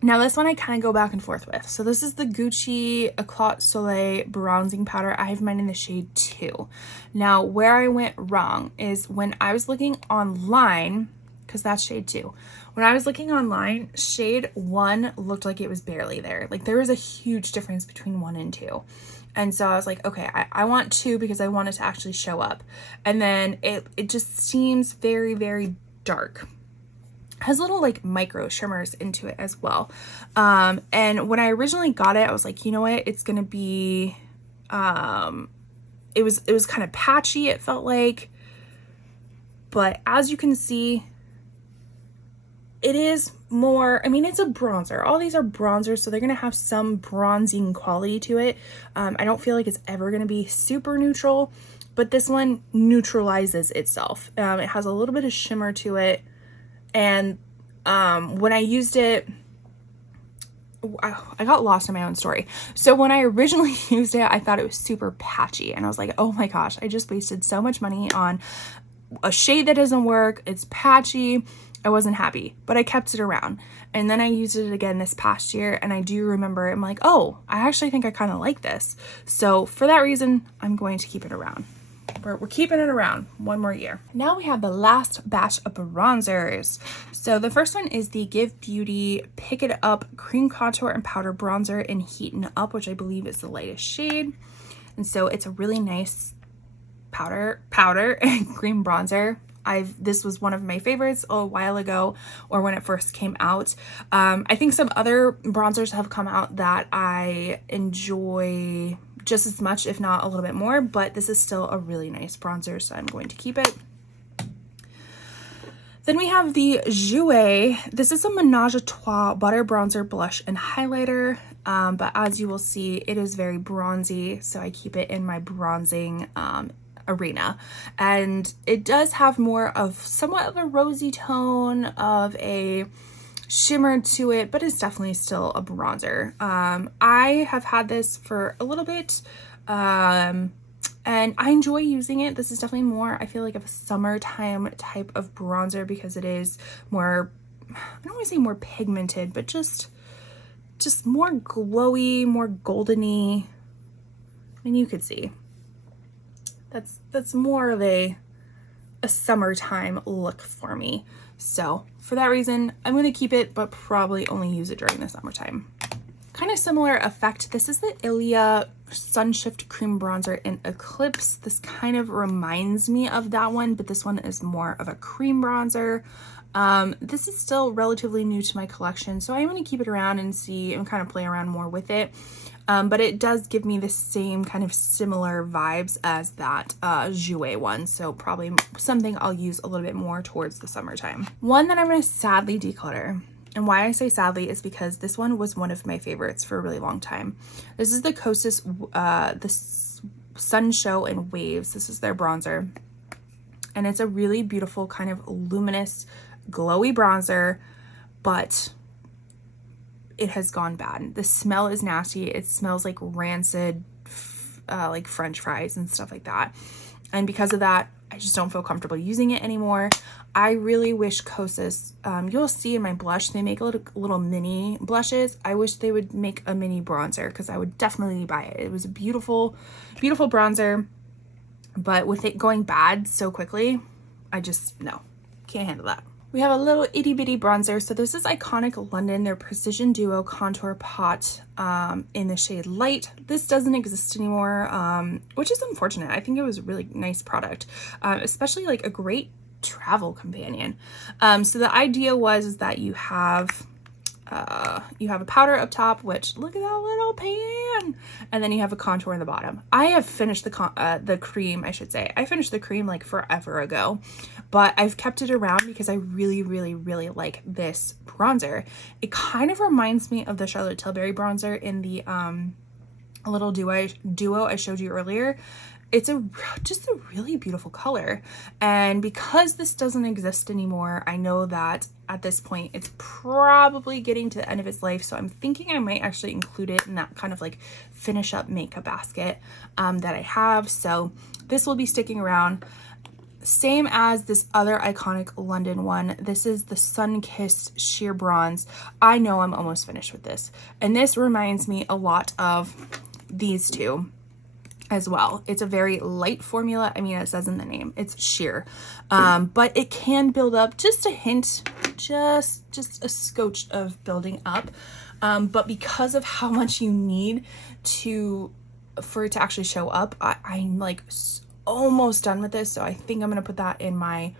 Now this one I kind of go back and forth with. So this is the Gucci Eclat Soleil Bronzing Powder. I have mine in the shade 2. Now where I went wrong is when I was looking online, because that's shade 2. When I was looking online, shade 1 looked like it was barely there. Like there was a huge difference between 1 and 2. And so I was like, okay, I want 2 because I want it to actually show up. And then it just seems very, very dark. Has little like micro shimmers into it as well. And when I originally got it, I was like, you know what, it's gonna be it was kind of patchy, it felt like, but as you can see, it is more, I mean, it's a bronzer. All these are bronzers, so they're gonna have some bronzing quality to it. I don't feel like it's ever gonna be super neutral, but this one neutralizes itself. It has a little bit of shimmer to it. And when I used it, I got lost in my own story. So when I originally used it, I thought it was super patchy. And I was like, oh my gosh, I just wasted so much money on a shade that doesn't work. It's patchy. I wasn't happy, but I kept it around. And then I used it again this past year. And I do remember, I'm like, oh, I actually think I kind of like this. So for that reason, I'm going to keep it around. We're keeping it around one more year. Now we have the last batch of bronzers. So the first one is the Give Beauty Pick It Up Cream Contour and Powder Bronzer in Heatin' Up, which I believe is the lightest shade. And so it's a really nice powder and cream bronzer. This was one of my favorites a while ago, or when it first came out. I think some other bronzers have come out that I enjoy just as much, if not a little bit more, but this is still a really nice bronzer, so I'm going to keep it. Then we have the Jouer. This is a Menage a Trois Butter Bronzer, Blush, and Highlighter, but as you will see, it is very bronzy, so I keep it in my bronzing arena. And it does have more of somewhat of a rosy tone, of a shimmer to it, but it's definitely still a bronzer. I have had this for a little bit, and I enjoy using it. This is definitely more, I feel like, of a summertime type of bronzer because it is more, I don't want to say more pigmented, but just more glowy, more goldeny. And you could see that's more of a summertime look for me. So for that reason, I'm going to keep it, but probably only use it during the summertime. Kind of similar effect. This is the Ilia Sunshift Cream Bronzer in Eclipse. This kind of reminds me of that one, but this one is more of a cream bronzer. This is still relatively new to my collection, so I'm going to keep it around and see and kind of play around more with it. But it does give me the same kind of similar vibes as that Jouer one, so probably something I'll use a little bit more towards the summertime. One that I'm going to sadly declutter, and why I say sadly is because this one was one of my favorites for a really long time. This is the Kosas Sun Show and Waves. This is their bronzer, and it's a really beautiful kind of luminous, glowy bronzer, but it has gone bad. The smell is nasty. It smells like rancid, like French fries and stuff like that. And because of that, I just don't feel comfortable using it anymore. I really wish Kosas, you'll see in my blush, they make little mini blushes. I wish they would make a mini bronzer because I would definitely buy it. It was a beautiful, beautiful bronzer, but with it going bad so quickly, I just, no, can't handle that. We have a little itty bitty bronzer. So this is Iconic London, their Precision Duo Contour Pot in the shade Light. This doesn't exist anymore, which is unfortunate. I think it was a really nice product, especially like a great travel companion. So the idea was that you have a powder up top, which look at that little pan, and then you have a contour in the bottom. I have finished the cream, I should say. I finished the cream like forever ago, but I've kept it around because I really, really, really like this bronzer. It kind of reminds me of the Charlotte Tilbury bronzer in the little duo I showed you earlier. It's just a really beautiful color. And because this doesn't exist anymore, I know that at this point it's probably getting to the end of its life. So I'm thinking I might actually include it in that kind of like finish up makeup basket that I have. So this will be sticking around. Same as this other iconic London one. This is the Sun-Kissed Sheer Bronze. I know I'm almost finished with this. And this reminds me a lot of these two as well. It's a very light formula. I mean, it says in the name, it's sheer, but it can build up just a hint, just a scotch of building up. But because of how much you need for it to actually show up, I'm like almost done with this. So I think I'm going to put that in my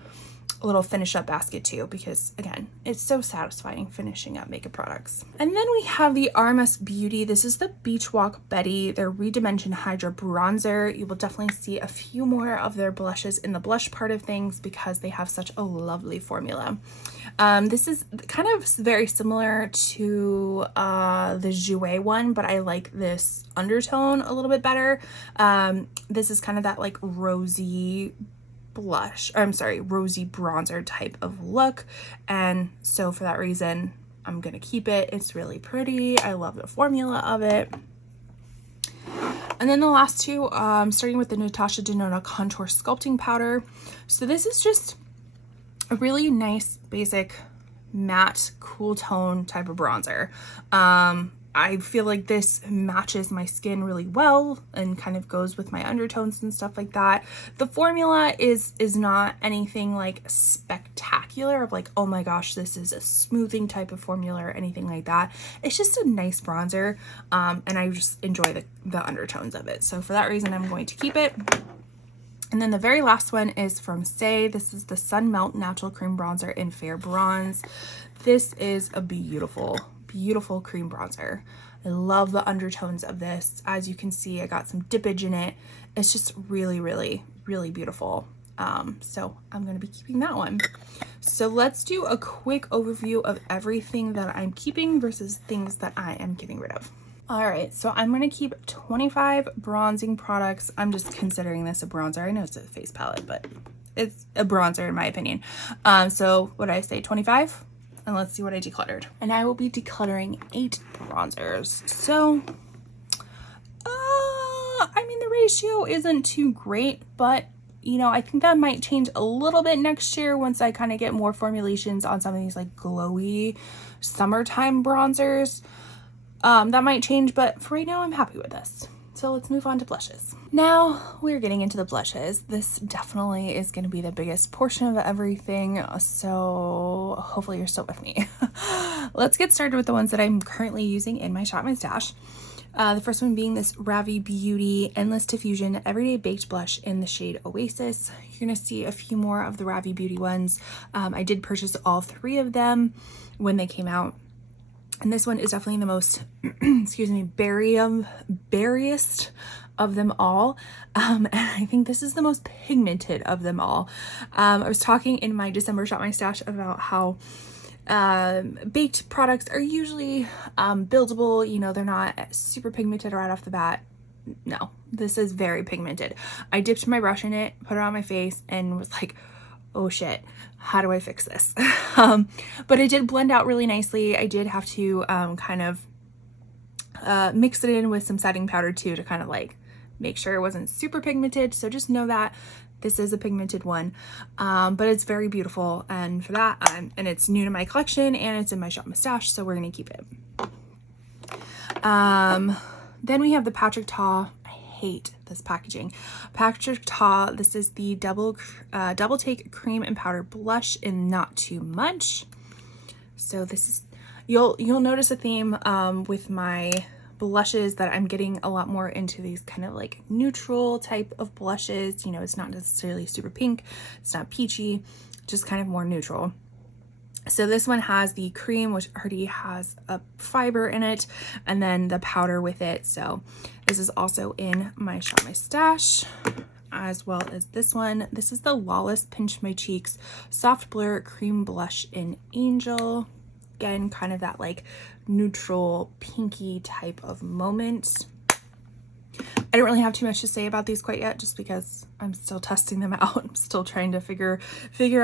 little finish up basket too, because again, it's so satisfying finishing up makeup products. And then we have the RMS Beauty. This is the Beach Walk Betty, their Redimension Hydra Bronzer. You will definitely see a few more of their blushes in the blush part of things because they have such a lovely formula. This is kind of very similar to the Jouer one, but I like this undertone a little bit better. This is kind of that like rosy rosy bronzer type of look, and so for that reason I'm gonna keep it. It's really pretty. I love the formula of it. And then the last two, starting with the Natasha Denona Contour Sculpting Powder. So this is just a really nice basic matte cool tone type of bronzer. I feel like this matches my skin really well and kind of goes with my undertones and stuff like that. The formula is not anything like spectacular of like, oh my gosh, this is a smoothing type of formula or anything like that. It's just a nice bronzer, and I just enjoy the undertones of it. So for that reason, I'm going to keep it. And then the very last one is from Say. This is the Sun Melt Natural Cream Bronzer in Fair Bronze. This is a beautiful cream bronzer. I love the undertones of this. As you can see, I got some dippage in it. It's just really, really, really beautiful. So I'm going to be keeping that one. So let's do a quick overview of everything that I'm keeping versus things that I am getting rid of. All right, so I'm going to keep 25 bronzing products. I'm just considering this a bronzer. I know it's a face palette, but it's a bronzer in my opinion. So what did I say, 25? And let's see what I decluttered. And I will be decluttering 8 bronzers. So, I mean, the ratio isn't too great, but you know, I think that might change a little bit next year once I kind of get more formulations on some of these like glowy summertime bronzers. That might change, but for right now, I'm happy with this. So let's move on to blushes. Now we're getting into the blushes. This definitely is going to be the biggest portion of everything, so hopefully you're still with me. Let's get started with the ones that I'm currently using in my Shop My Stash. The first one being this Ravi Beauty Endless Diffusion Everyday Baked Blush in the shade Oasis. You're going to see a few more of the Ravi Beauty ones. I did purchase all 3 of them when they came out. And this one is definitely the most, excuse me, berriest of them all. And I think this is the most pigmented of them all. I was talking in my December Shop My Stash about how baked products are usually buildable. You know, they're not super pigmented right off the bat. No, this is very pigmented. I dipped my brush in it, put it on my face, and was like, oh shit, how do I fix this? But it did blend out really nicely. I did have to kind of mix it in with some setting powder too to kind of like make sure it wasn't super pigmented. So just know that this is a pigmented one, but it's very beautiful. And for that, and it's new to my collection and it's in my Shop My Stash, so we're gonna keep it. Then we have the Patrick Ta. Hate this packaging. Patrick Ta, this is the double take cream and powder blush in Not Too Much. So this is, you'll notice a theme with my blushes that I'm getting a lot more into these kind of like neutral type of blushes. You know, it's not necessarily super pink, it's not peachy. just kind of more neutral. So this one has the cream, which already has a fiber in it, and then the powder with it. So this is also in my Shop My Stash, as well as this one. This is the Lawless Pinch My Cheeks Soft Blur Cream Blush in Angel. Again, kind of that like neutral pinky type of moment. I don't really have too much to say about these quite yet, just because I'm still testing them out. I'm still trying to figure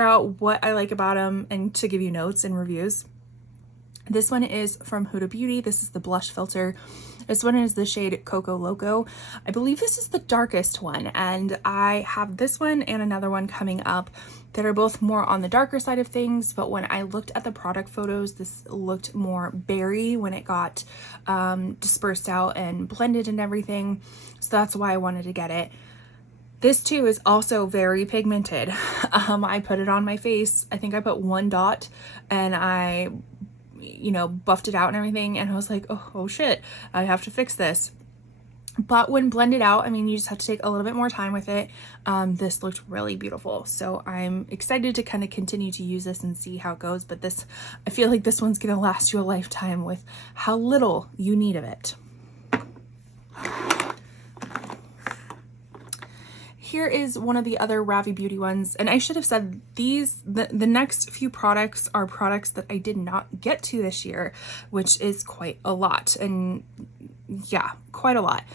out what I like about them and to give you notes and reviews. This one is from Huda Beauty. This is the blush filter. This one is the shade Coco Loco. I believe this is the darkest one, and I have this one and another one coming up that are both more on the darker side of things, but when I looked at the product photos, this looked more berry when it got dispersed out and blended and everything, so that's why I wanted to get it. This too is also very pigmented. I put it on my face. I think I put 1 dot, and I buffed it out and everything, and I was like, oh shit, I have to fix this. But when blended out, I mean, you just have to take a little bit more time with it. This looked really beautiful, so I'm excited to kind of continue to use this and see how it goes. But this, I feel like this one's gonna last you a lifetime with how little you need of it. Here is one of the other Ravi Beauty ones, and I should have said these, the next few products are products that I did not get to this year, which is quite a lot, and yeah, quite a lot.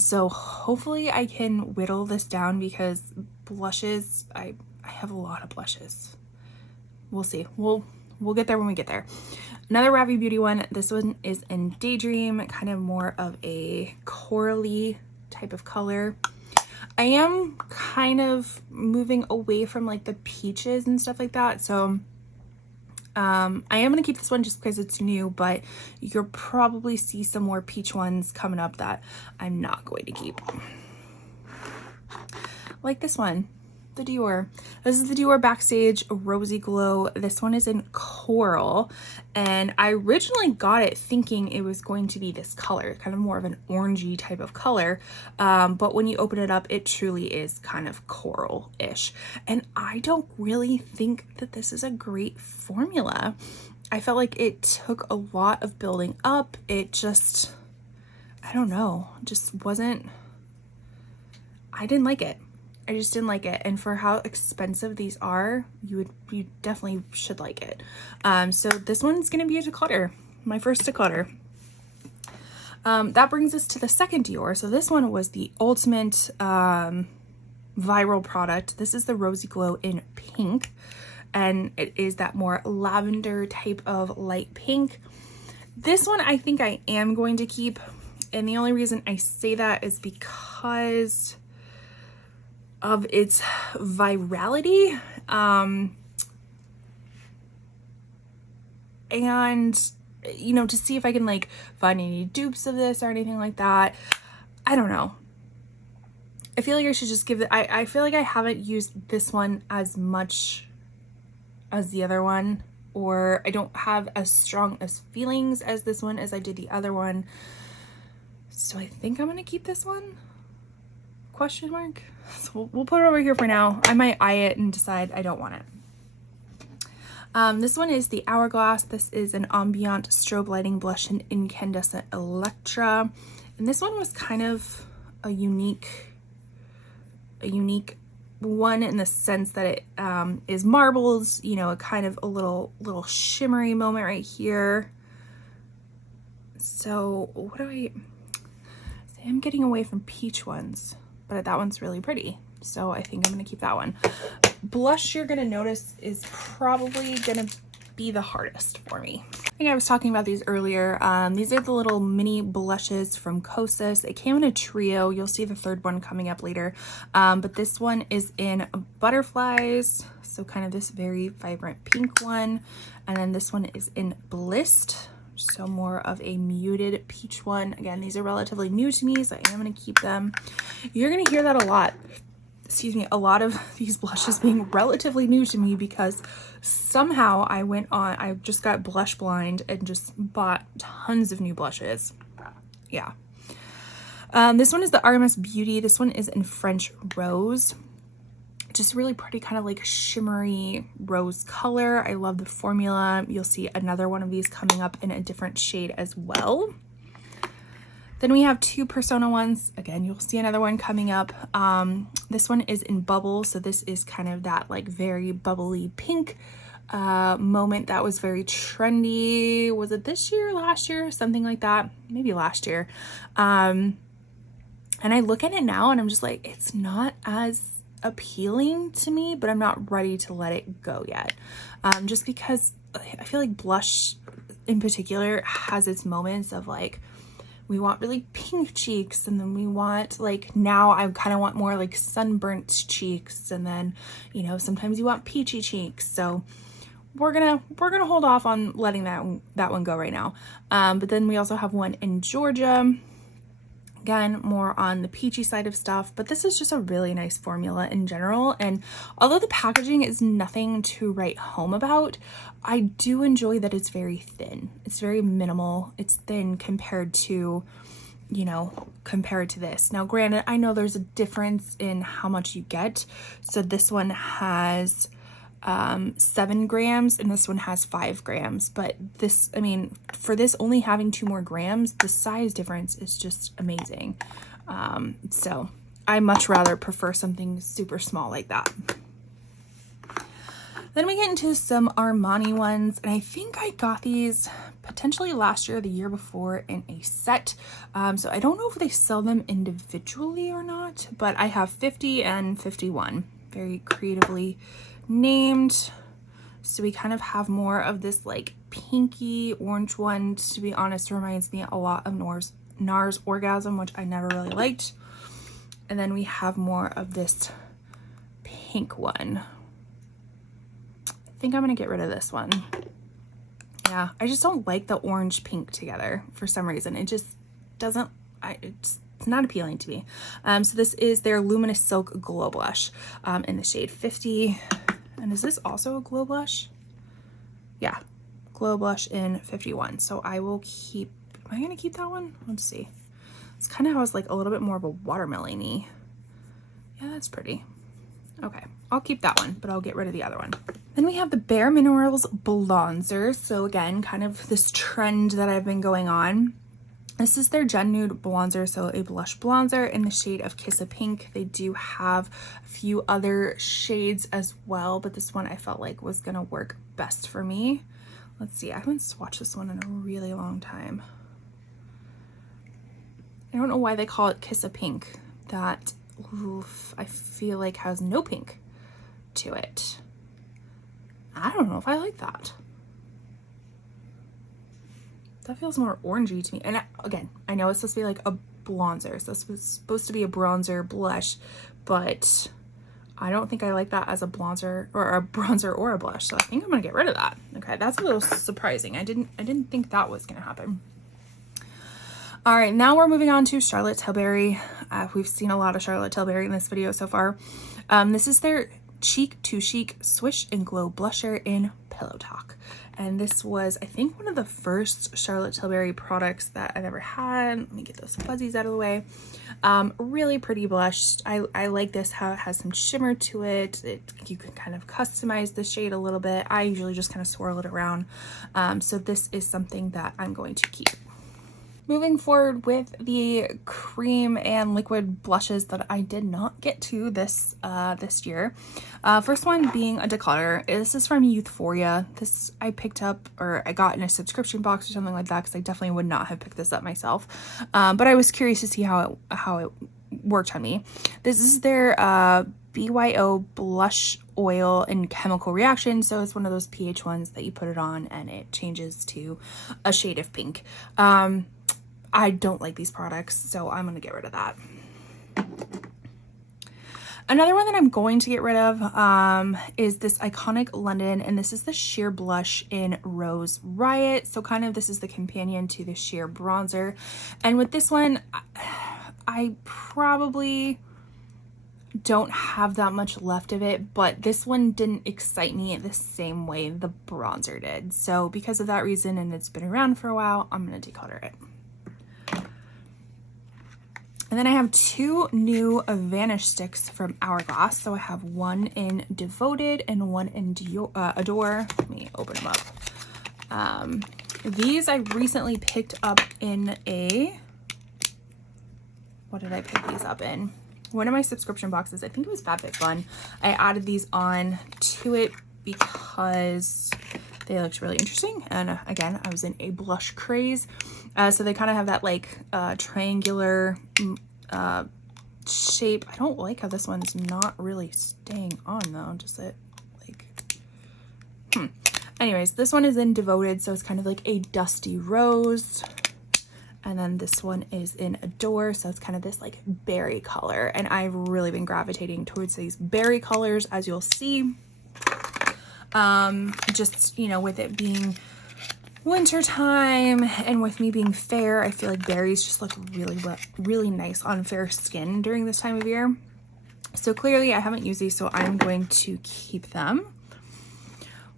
So hopefully I can whittle this down, because blushes, I have a lot of blushes. We'll see. We'll get there when we get there. Another Ravi Beauty one. This one is in Daydream, kind of more of a corally type of color. I am kind of moving away from like the peaches and stuff like that, so I am going to keep this one just because it's new, but you'll probably see some more peach ones coming up that I'm not going to keep. Like this one, the Dior. This is the Dior Backstage Rosy Glow. This one is in coral, and I originally got it thinking it was going to be this color, kind of more of an orangey type of color, but when you open it up, it truly is kind of coral-ish, and I don't really think that this is a great formula. I felt like it took a lot of building up. It just, I don't know, just wasn't, I didn't like it. I just didn't like it, and for how expensive these are, you definitely should like it. So this one's gonna be a declutter, my first declutter. That brings us to the second Dior. So this one was the ultimate viral product. This is the Rosy Glow in pink, and it is that more lavender type of light pink. This one I think I am going to keep, and the only reason I say that is because of its virality, and to see if I can like find any dupes of this or anything like that. I don't know. I feel like I should just give it, I feel like I haven't used this one as much as the other one, or I don't have as strong as feelings as this one as I did the other one. So I think I'm gonna keep this one? Question mark? So we'll put it over here for now. I might eye it and decide I don't want it. This one is the Hourglass. This is an ambient strobe lighting blush in Incandescent Electra, and this one was kind of a unique one in the sense that it is marbles, a kind of a little shimmery moment right here. So what do I'm getting away from peach ones, but that one's really pretty, so I think I'm gonna keep that one. Blush, you're gonna notice, is probably gonna be the hardest for me. I think I was talking about these earlier. These are the little mini blushes from Kosas. It came in a trio. You'll see the third one coming up later, but this one is in Butterflies, so kind of this very vibrant pink one, and then this one is in Blissed, so more of a muted peach one. Again, these are relatively new to me, so I am going to keep them. You're going to hear that a lot. Excuse me, a lot of these blushes being relatively new to me, because somehow I just got blush blind and just bought tons of new blushes. Yeah. This one is the RMS Beauty. This one is in French Rose. just really pretty, kind of like shimmery rose color. I love the formula. You'll see another one of these coming up in a different shade as well. Then we have 2 Persona ones. Again, you'll see another one coming up. This one is in Bubble, so this is kind of that like very bubbly pink moment that was very trendy. Was it this year, last year, something like that? Maybe last year. And I look at it now and I'm just like, it's not as appealing to me, but I'm not ready to let it go yet. Just because I feel like blush in particular has its moments of like, we want really pink cheeks, and then we want like, now I kind of want more like sunburnt cheeks, and then, you know, sometimes you want peachy cheeks. So we're gonna hold off on letting that one go right now. But then we also have one in Georgia. Again, more on the peachy side of stuff, but this is just a really nice formula in general. And although the packaging is nothing to write home about, I do enjoy that it's very thin. It's very minimal. It's thin compared to, you know, compared to this. Now, granted, I know there's a difference in how much you get. So this one has 7 grams and this one has 5 grams, but this, I mean, for this only having 2 more grams, the size difference is just amazing. So I much rather prefer something super small like that. Then we get into some Armani ones, and I think I got these potentially last year or the year before in a set. So I don't know if they sell them individually or not, but I have 50 and 51, very creatively named. So we kind of have more of this like pinky orange one. To be honest, reminds me a lot of NARS Orgasm, which I never really liked. And then we have more of this pink one. I think I'm gonna get rid of this one. Yeah, I just don't like the orange pink together for some reason. It just doesn't, it's not appealing to me. So this is their Luminous Silk Glow Blush in the shade 50. And is this also a glow blush? Yeah, glow blush in 51. So I will keep, am I gonna keep that one? Let's see. It's kind of has like a little bit more of a watermelon-y. Yeah, that's pretty. Okay, I'll keep that one, but I'll get rid of the other one. Then we have the Bare Minerals Bronzer. So again, kind of this trend that I've been going on. This is their Gen Nude Bronzer, so a blush bronzer in the shade of Kiss of Pink. They do have a few other shades as well, but this one I felt like was gonna work best for me. Let's see, I haven't swatched this one in a really long time. I don't know why they call it Kiss of Pink. That, oof, I feel like has no pink to it. I don't know if I like that. That feels more orangey to me. And again, I know it's supposed to be like a bronzer, so it's supposed to be a bronzer blush, but I don't think I like that as a bronzer or a blush. So I think I'm gonna get rid of that. Okay, that's a little surprising. I didn't think that was gonna happen. All right, now we're moving on to Charlotte Tilbury. We've seen a lot of Charlotte Tilbury in this video so far. This is their Cheek to Chic Swish and Glow Blusher in Pillow Talk. And this was, I think, one of the first Charlotte Tilbury products that I've ever had. Let me get those fuzzies out of the way. Really pretty blush. I like this, how it has some shimmer to it. You can kind of customize the shade a little bit. I usually just kind of swirl it around. So this is something that I'm going to keep. Moving forward with the cream and liquid blushes that I did not get to this year. First one being a Declutter. This is from Youthforia. This I picked up, or I got in a subscription box or something like that, because I definitely would not have picked this up myself. But I was curious to see how it worked on me. This is their BYO blush oil and chemical reaction. So it's one of those pH ones that you put it on and it changes to a shade of pink. I don't like these products, so I'm gonna get rid of that. Another one that I'm going to get rid of is this Iconic London, and this is the sheer blush in Rose Riot. So kind of this is the companion to the sheer bronzer. And with this one, I probably don't have that much left of it, but this one didn't excite me the same way the bronzer did. So because of that reason, and it's been around for a while, I'm gonna declutter it. And then I have two new Vanish sticks from Hourglass. So I have one in Devoted and one in Adore. Let me open them up. These I recently picked up in a, what did I pick these up in? One of my subscription boxes. I think it was FabFitFun. I added these on to it because they looked really interesting. And again, I was in a blush craze. So they kind of have that like triangular shape. I don't like how this one's not really staying on though. Just that like, Anyways, this one is in Devoted. So it's kind of like a dusty rose. And then this one is in Adore, so it's kind of this like berry color. And I've really been gravitating towards these berry colors, as you'll see. Just, you know, with it being winter time and with me being fair, I feel like berries just look really nice on fair skin during this time of year. So clearly I haven't used these, so I'm going to keep them.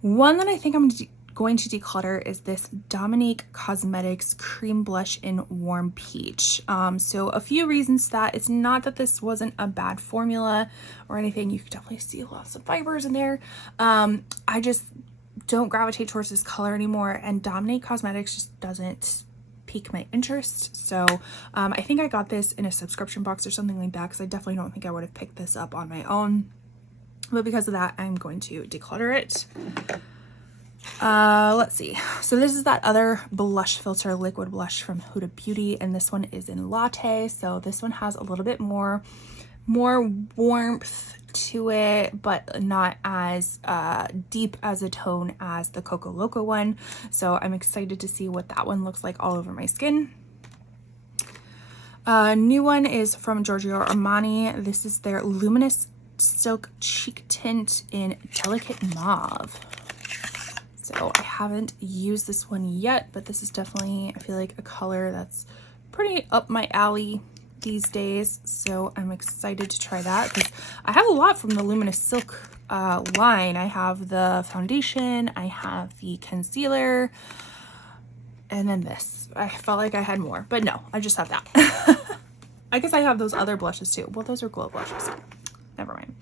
One that I think I'm going to declutter is this Dominique Cosmetics Cream Blush in Warm Peach. So a few reasons to that. It's not that this wasn't a bad formula or anything. You can definitely see lots of fibers in there. I just don't gravitate towards this color anymore, and Dominique Cosmetics just doesn't pique my interest. So I think I got this in a subscription box or something like that, because I definitely don't think I would have picked this up on my own. But because of that, I'm going to declutter it. Let's see. So this is that other blush filter, liquid blush from Huda Beauty, and this one is in Latte. So this one has a little bit more warmth to it, but not as deep as a tone as the Coco Loco one. So I'm excited to see what that one looks like all over my skin. New one is from Giorgio Armani. This is their Luminous Silk Cheek Tint in Delicate Mauve. So I haven't used this one yet, but this is definitely, I feel like, a color that's pretty up my alley these days. So I'm excited to try that, because I have a lot from the Luminous Silk line. I have the foundation, I have the concealer, and then this. I felt like I had more, but no, I just have that. I guess I have those other blushes too. Well, those are glow blushes. Never mind.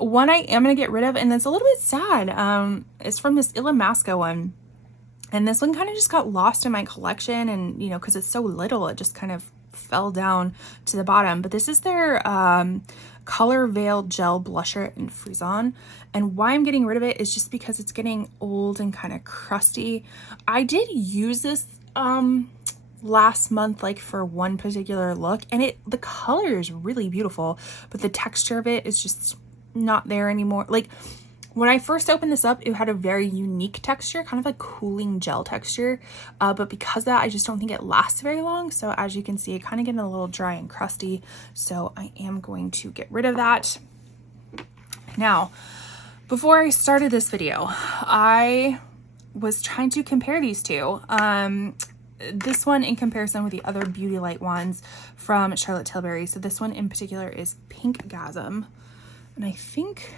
One I am going to get rid of, and that's a little bit sad. It's from this Illamasqua one. And this one kind of just got lost in my collection, and, you know, because it's so little, it just kind of fell down to the bottom. But this is their Color Veil Gel Blusher in Frisson. And why I'm getting rid of it is just because it's getting old and kind of crusty. I did use this last month, like for one particular look, and the color is really beautiful, but the texture of it is just not there anymore. Like when I first opened this up, it had a very unique texture, kind of like cooling gel texture, but because of that, I just don't think it lasts very long. So as you can see, it kind of getting a little dry and crusty, so I am going to get rid of that. Now, before I started this video, I was trying to compare these two. This one in comparison with the other Beauty Light ones from Charlotte Tilbury. So this one in particular is Pinkgasm. And I think,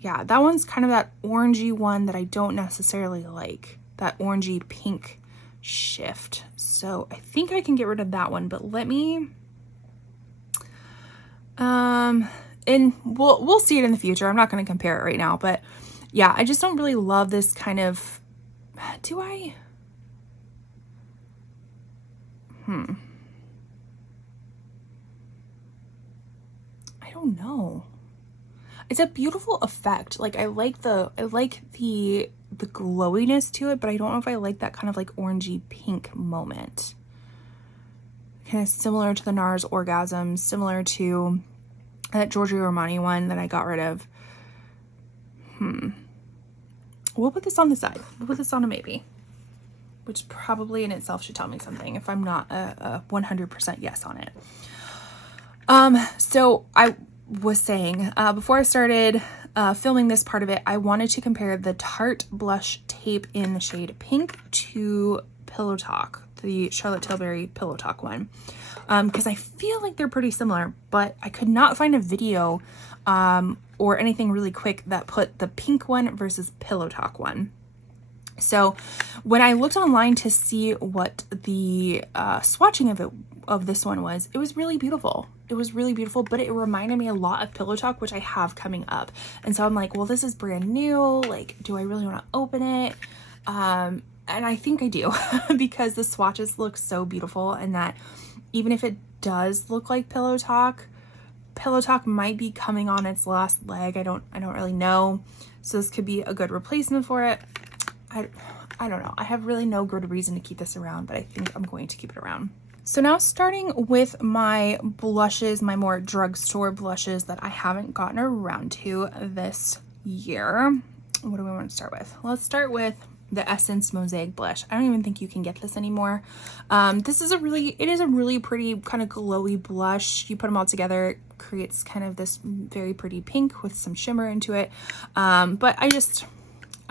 yeah, that one's kind of that orangey one that I don't necessarily like. That orangey pink shift. So I think I can get rid of that one, but let me, and we'll see it in the future. I'm not going to compare it right now, but yeah, I just don't really love this kind of, do I? I don't know. It's a beautiful effect. Like I like the glowiness to it, but I don't know if I like that kind of like orangey pink moment. Kind of similar to the NARS Orgasm, similar to that Giorgio Armani one that I got rid of. We'll put this on the side. We'll put this on a maybe, which probably in itself should tell me something if I'm not a 100% yes on it. So I was saying, before I started filming this part of it, I wanted to compare the Tarte Blush Tape in the shade Pink to Pillow Talk, the Charlotte Tilbury Pillow Talk one, because I feel like they're pretty similar, but I could not find a video or anything really quick that put the pink one versus Pillow Talk one. So when I looked online to see what the swatching of it of this one was, it was really beautiful. It was really beautiful, but it reminded me a lot of Pillow Talk, which I have coming up. And so I'm like, well, this is brand new. Like, do I really want to open it? And I think I do because the swatches look so beautiful, and that even if it does look like Pillow Talk might be coming on its last leg. I don't really know. So this could be a good replacement for it. I don't know. I have really no good reason to keep this around, but I think I'm going to keep it around. So now starting with my blushes, my more drugstore blushes that I haven't gotten around to this year. What do we want to start with? Let's start with the Essence Mosaic Blush. I don't even think you can get this anymore. This is it is a really pretty kind of glowy blush. You put them all together, it creates kind of this very pretty pink with some shimmer into it. But I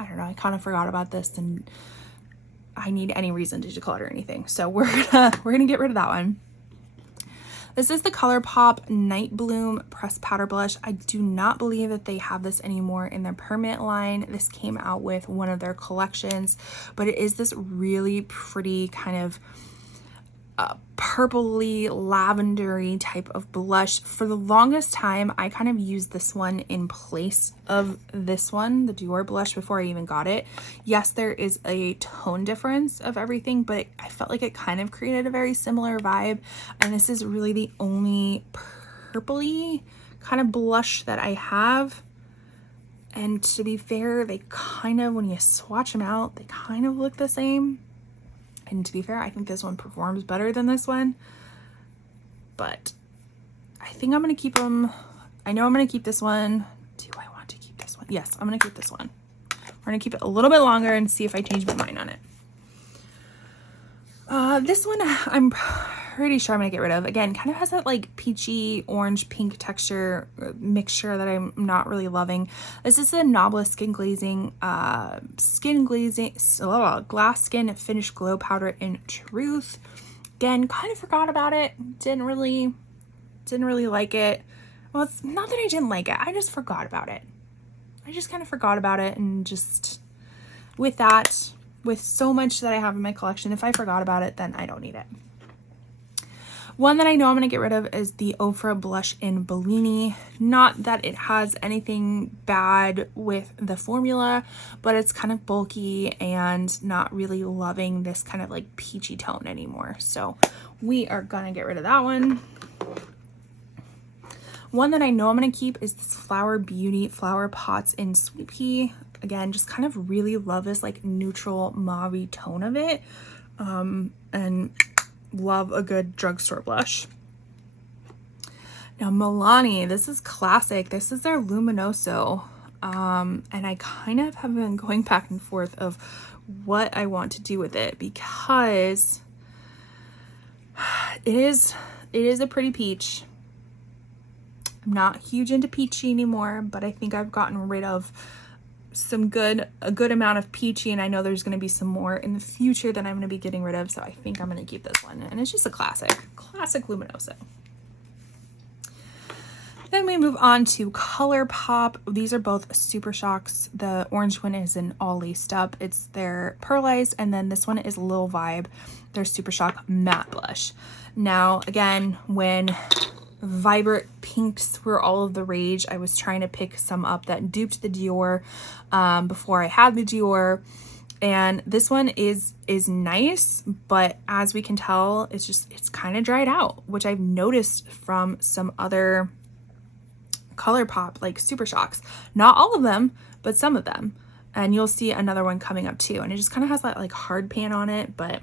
don't know, I kind of forgot about this, and I need any reason to declutter anything. So we're gonna get rid of that one. This is the ColourPop Night Bloom Pressed Powder Blush. I do not believe that they have this anymore in their permanent line. This came out with one of their collections, but it is this really pretty kind of purpley lavendery type of blush. For the longest time, I kind of used this one in place of this one, the Dior blush, before I even got it. Yes, there is a tone difference of everything, but I felt like it kind of created a very similar vibe. And this is really the only purpley kind of blush that I have. And to be fair, they kind of, when you swatch them out, they kind of look the same. And to be fair, I think this one performs better than this one, but I think I'm going to keep them. I know I'm going to keep this one. Do I want to keep this one? Yes, I'm going to keep this one. We're going to keep it a little bit longer and see if I change my mind on it. This one I'm pretty sure I'm going to get rid of. Again, kind of has that like peachy orange pink texture mixture that I'm not really loving. This is the Nabla Glass Skin Finish Glow Powder in Truth. Again, kind of forgot about it. Didn't really like it. Well, it's not that I didn't like it. I just forgot about it. I just kind of forgot about it, and just with so much that I have in my collection, if I forgot about it, then I don't need it. One that I know I'm going to get rid of is the Ofra Blush in Bellini. Not that it has anything bad with the formula, but it's kind of bulky and not really loving this kind of like peachy tone anymore. So we are going to get rid of that one. One that I know I'm going to keep is this Flower Beauty Flower Pots in Sweet Pea. Again, just kind of really love this like neutral mauve tone of it. And love a good drugstore blush. Now Milani, this is classic. This is their Luminoso. And I kind of have been going back and forth of what I want to do with it, because it is a pretty peach. I'm not huge into peachy anymore, but I think I've gotten rid of a good amount of peachy, and I know there's going to be some more in the future that I'm going to be getting rid of, so I think I'm going to keep this one, and it's just a classic Luminoso. Then we move on to ColourPop. These are both Super Shocks. The orange one is an all laced up. It's their pearlized, and then this one is Lil Vibe, their Super Shock matte blush. Now, again, when vibrant pinks were all of the rage, I was trying to pick some up that duped the Dior before I had the Dior, and this one is nice, but as we can tell, it's kind of dried out, which I've noticed from some other ColourPop like Super Shocks. Not all of them, but some of them, and you'll see another one coming up too, and it just kind of has that like hard pan on it, but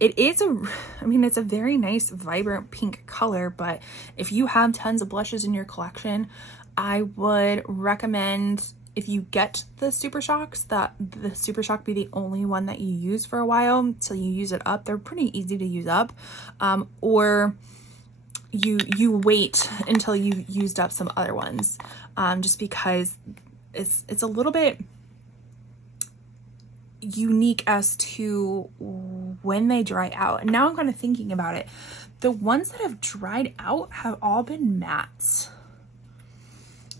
it's a very nice vibrant pink color. But if you have tons of blushes in your collection, I would recommend, if you get the Super Shocks, that the Super Shock be the only one that you use for a while till you use it up. They're pretty easy to use up, or you wait until you used up some other ones, just because it's a little bit unique as to when they dry out. And now I'm kind of thinking about it, the ones that have dried out have all been mattes.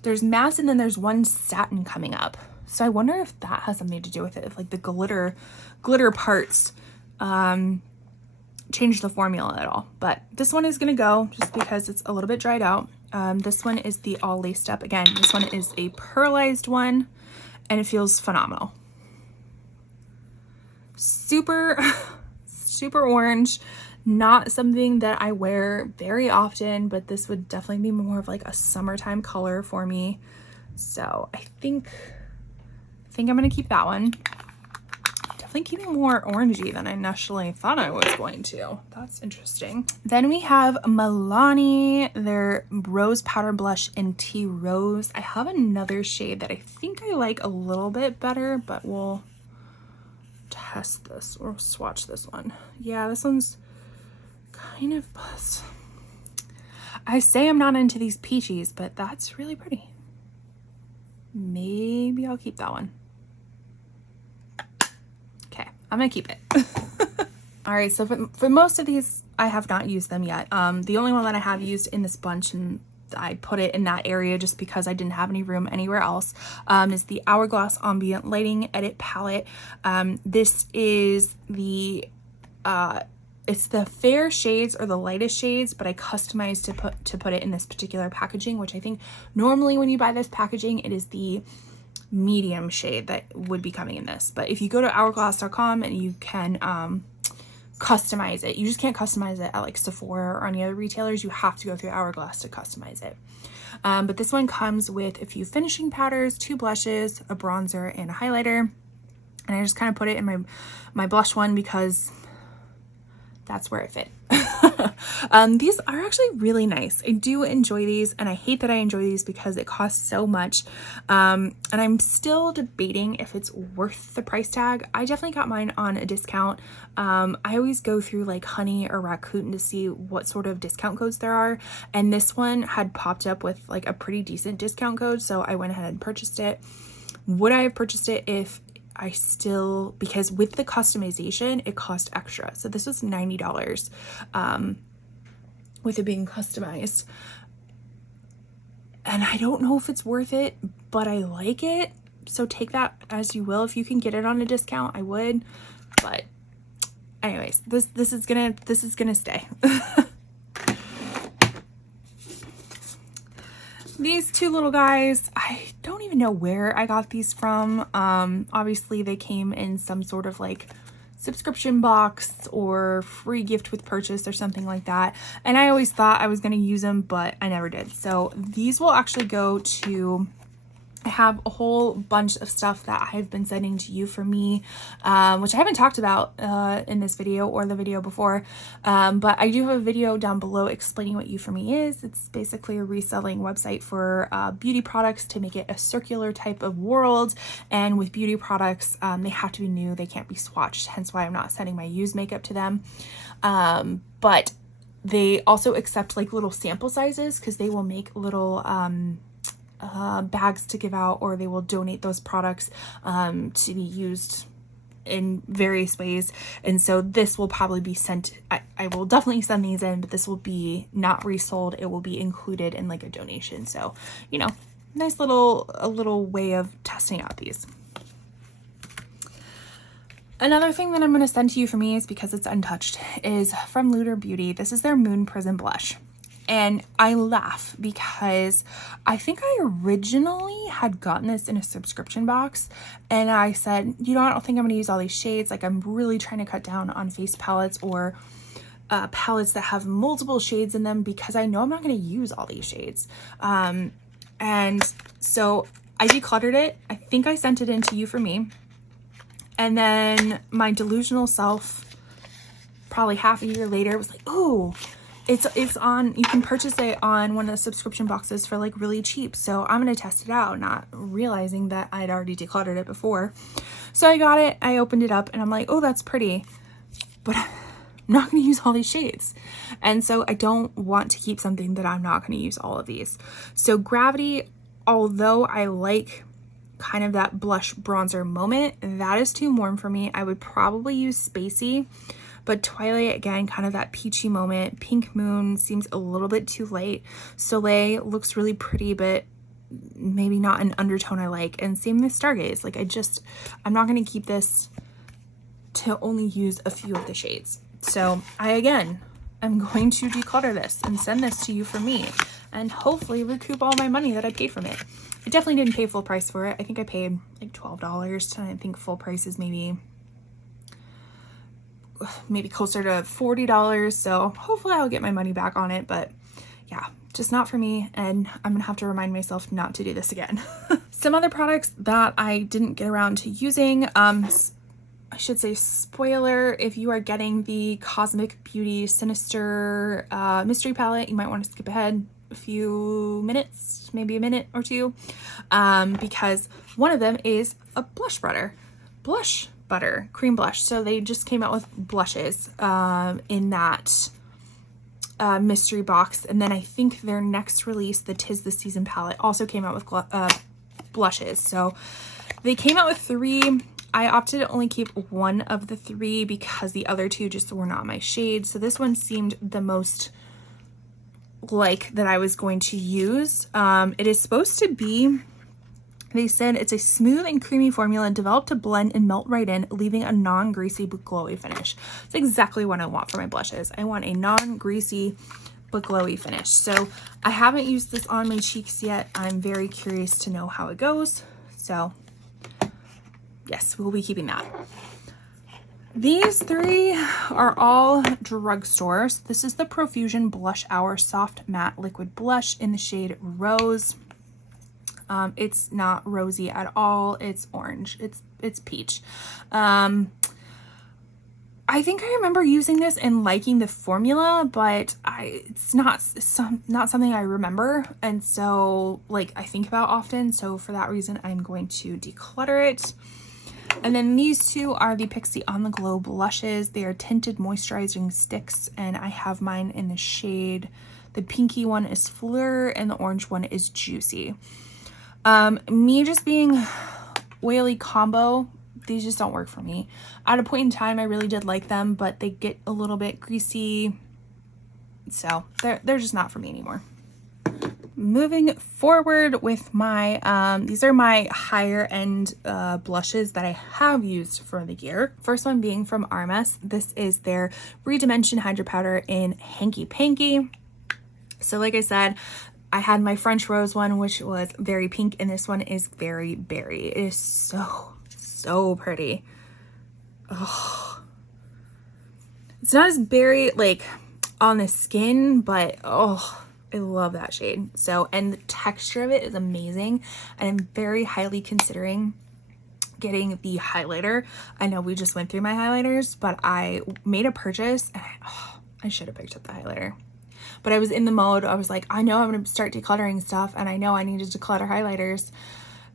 There's mattes, and then there's one satin coming up, so I wonder if that has something to do with it, if like the glitter parts change the formula at all. But this one is gonna go just because it's a little bit dried out. This one is the All Laced Up. Again, this one is a pearlized one, and it feels phenomenal. Super, super orange. Not something that I wear very often, but this would definitely be more of like a summertime color for me. So I think I'm gonna keep that one. Definitely keeping more orangey than I initially thought I was going to. That's interesting. Then we have Milani, their Rose Powder Blush in Tea Rose. I have another shade that I think I like a little bit better, but we'll test this or swatch this one. Yeah, this one's kind of buzz. I say I'm not into these peaches, but that's really pretty. Maybe I'll keep that one. Okay, I'm gonna keep it. All right, so for most of these, I have not used them yet. The only one that I have used in this bunch, and I put it in that area just because I didn't have any room anywhere else, is the Hourglass Ambient Lighting Edit Palette. This is the it's the fair shades or the lightest shades, but I customized to put it in this particular packaging, which I think normally when you buy this packaging, it is the medium shade that would be coming in this. But if you go to hourglass.com and you can customize it, you just can't customize it at like Sephora or any other retailers. You have to go through Hourglass to customize it. But this one comes with a few finishing powders, 2 blushes, a bronzer, and a highlighter. And I just kind of put it in my blush one because that's where it fit. These are actually really nice. I do enjoy these, and I hate that I enjoy these because it costs so much. And I'm still debating if it's worth the price tag. I definitely got mine on a discount. I always go through like Honey or Rakuten to see what sort of discount codes there are. And this one had popped up with like a pretty decent discount code. So I went ahead and purchased it. Would I have purchased it if because with the customization, it cost extra. So this was $90 with it being customized. And I don't know if it's worth it, but I like it. So take that as you will. If you can get it on a discount, I would. But anyways, this is gonna stay. These 2 little guys, I don't even know where I got these from. Obviously they came in some sort of like subscription box or free gift with purchase or something like that. And I always thought I was going to use them, but I never did. So these will actually go to, I have a whole bunch of stuff that I've been sending to you for me, which I haven't talked about in this video or the video before, but I do have a video down below explaining what You For Me is. It's basically a reselling website for beauty products to make it a circular type of world. And with beauty products, they have to be new. They can't be swatched, hence why I'm not sending my used makeup to them. But they also accept like little sample sizes because they will make little bags to give out, or they will donate those products to be used in various ways. And so this will probably be sent, I will definitely send these in, but this will be not resold. It will be included in like a donation. So, you know, nice a little way of testing out these. Another thing that I'm going to send to You For Me is because it's untouched, is from Luter Beauty. This is their Moon Prism Blush. And I laugh because I think I originally had gotten this in a subscription box, and I said, you know, I don't think I'm going to use all these shades. Like, I'm really trying to cut down on face palettes or palettes that have multiple shades in them because I know I'm not going to use all these shades. And so I decluttered it. I think I sent it in to You For Me. And then my delusional self, probably half a year later, was like, oh, it's on, you can purchase it on one of the subscription boxes for like really cheap. So I'm going to test it out, not realizing that I'd already decluttered it before. So I got it, I opened it up, and I'm like, oh, that's pretty, but I'm not going to use all these shades. And so I don't want to keep something that I'm not going to use all of these. So Gravity, although I like kind of that blush bronzer moment, that is too warm for me. I would probably use Spacey. But Twilight, again, kind of that peachy moment. Pink Moon seems a little bit too light. Soleil looks really pretty, but maybe not an undertone I like. And same with Stargaze. Like, I'm not going to keep this to only use a few of the shades. So I'm going to declutter this and send this to you for me and hopefully recoup all my money that I paid from it. I definitely didn't pay full price for it. I think I paid like $12, and I think full price is maybe closer to $40. So hopefully I'll get my money back on it, but yeah, just not for me. And I'm gonna have to remind myself not to do this again. Some other products that I didn't get around to using, I should say spoiler, if you are getting the Cosmic Beauty Sinister mystery palette, you might want to skip ahead a few minutes, maybe a minute or two, because one of them is a blush butter cream blush. So they just came out with blushes in that mystery box, and then I think their next release, the 'Tis the Season palette, also came out with blushes. So they came out with 3. I opted to only keep one of the 3 because the other 2 just were not my shade. So this one seemed the most like that I was going to use. It is supposed to be, they said it's a smooth and creamy formula developed to blend and melt right in, leaving a non-greasy but glowy finish. It's exactly what I want for my blushes. I want a non-greasy but glowy finish. So I haven't used this on my cheeks yet. I'm very curious to know how it goes. So yes, we'll be keeping that. These 3 are all drugstores. This is the Profusion Blush Hour Soft Matte Liquid Blush in the shade Rose. It's not rosy at all. It's orange. It's peach. I think I remember using this and liking the formula, but it's not something I remember, and so like I think about often. So for that reason, I'm going to declutter it. And then these 2 are the Pixi On the Glow blushes. They are tinted moisturizing sticks, and I have mine in the shade. The pinky one is Fleur, and the orange one is Juicy. Me just being oily combo, these just don't work for me. At a point in time, I really did like them, but they get a little bit greasy, so they're just not for me anymore. Moving forward with my, these are my higher end blushes that I have used for the year. First one being from Armas. This is their Redimension Hydro Powder in Hanky Panky. So like I said, I had my French Rose one, which was very pink, and this one is very berry. It is so pretty. Oh, it's not as berry like on the skin, but oh, I love that shade. So, and the texture of it is amazing, and I'm very highly considering getting the highlighter. I know we just went through my highlighters, but I made a purchase, and I should have picked up the highlighter. But I was in the mode, I was like, I know I'm going to start decluttering stuff, and I know I needed to declutter highlighters,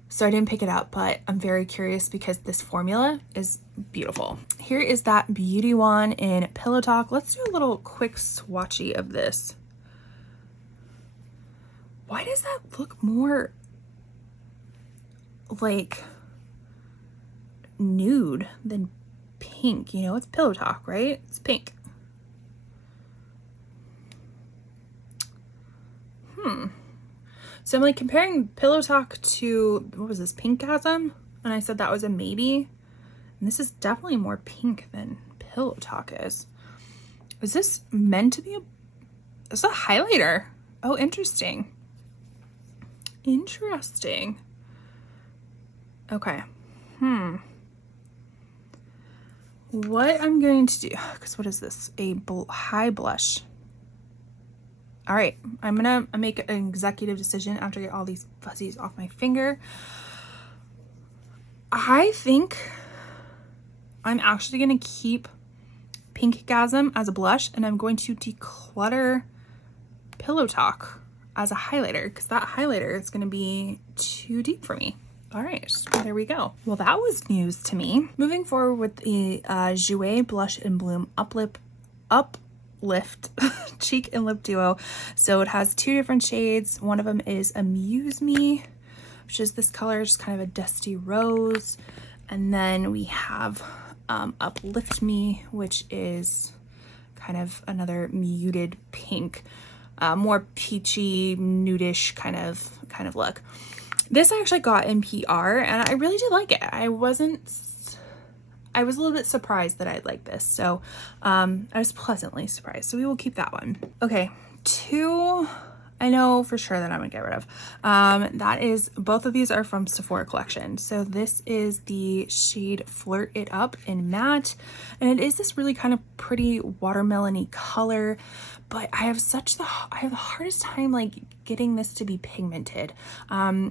so I didn't pick it up, but I'm very curious because this formula is beautiful. Here is that beauty one in Pillow Talk. Let's do a little quick swatchy of this. Why does that look more like nude than pink? You know, it's Pillow Talk, right? It's pink. So I'm like comparing Pillow Talk to, what was this, Pinkgasm? And I said that was a maybe. And this is definitely more pink than Pillow Talk is. Is this meant to be it's a highlighter? Oh, interesting. Interesting. Okay. What I'm going to do, because what is this? A high blush. All right, I'm gonna make an executive decision after I get all these fuzzies off my finger. I think I'm actually gonna keep Pinkgasm as a blush, and I'm going to declutter Pillow Talk as a highlighter, because that highlighter is gonna be too deep for me. All right, there we go. Well, that was news to me. Moving forward with the Jouer Blush and Bloom Uplift cheek and lip duo. So it has 2 different shades. One of them is Amuse Me, which is this color, just kind of a dusty rose. And then we have Uplift Me, which is kind of another muted pink, more peachy, nudish kind of look. This I actually got in PR, and I really did like it. I was a little bit surprised that I'd like this. So I was pleasantly surprised. So we will keep that one. Okay, 2 I know for sure that I'm gonna get rid of. That is, both of these are from Sephora collection. So this is the shade Flirt It Up in matte, and it is this really kind of pretty watermelon-y color, but I have the hardest time like getting this to be pigmented.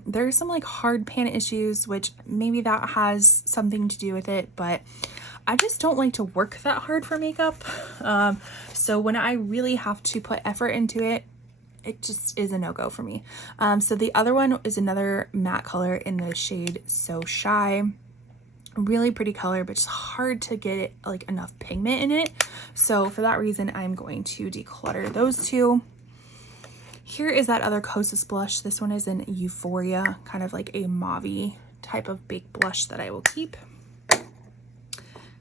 There's some like hard pan issues, which maybe that has something to do with it, but I just don't like to work that hard for makeup. So when I really have to put effort into it, it just is a no-go for me. So the other one is another matte color in the shade So Shy. Really pretty color, but it's hard to get like enough pigment in it. So for that reason, I'm going to declutter those 2. Here is that other Kosas blush. This one is in Euphoria, kind of like a mauve type of baked blush that I will keep.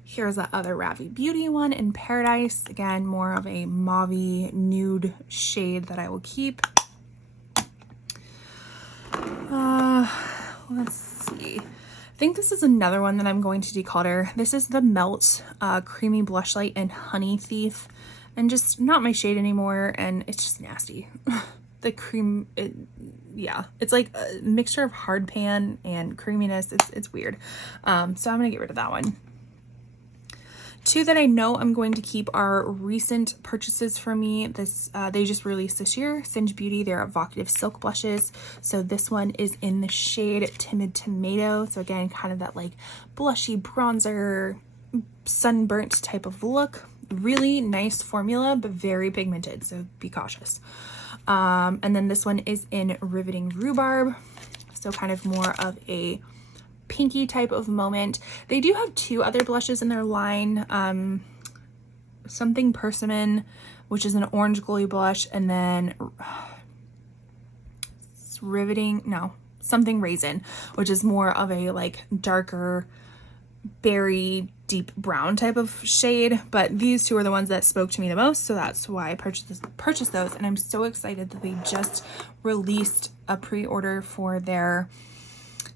Here's that other Ravi Beauty one in Paradise. Again, more of a mauve nude shade that I will keep. Let's see. I think this is another one that I'm going to declutter. This is the Melt Creamy Blush Light in Honey Thief. And just not my shade anymore, and it's just nasty. The cream, yeah, it's like a mixture of hard pan and creaminess. It's weird. So I'm gonna get rid of that one. 2 that I know I'm going to keep are recent purchases for me. They just released this year. Singe Beauty, they're evocative silk blushes. So this one is in the shade Timid Tomato. So again, kind of that like blushy bronzer, sunburnt type of look. Really nice formula, but very pigmented, so be cautious. And then this one is in Riveting Rhubarb. So kind of more of a pinky type of moment. They do have 2 other blushes in their line. Something Persimmon, which is an orange glowy blush, and then Something Raisin, which is more of a like darker berry deep brown type of shade. But these 2 are the ones that spoke to me the most, so that's why I purchased those. And I'm so excited that they just released a pre-order for their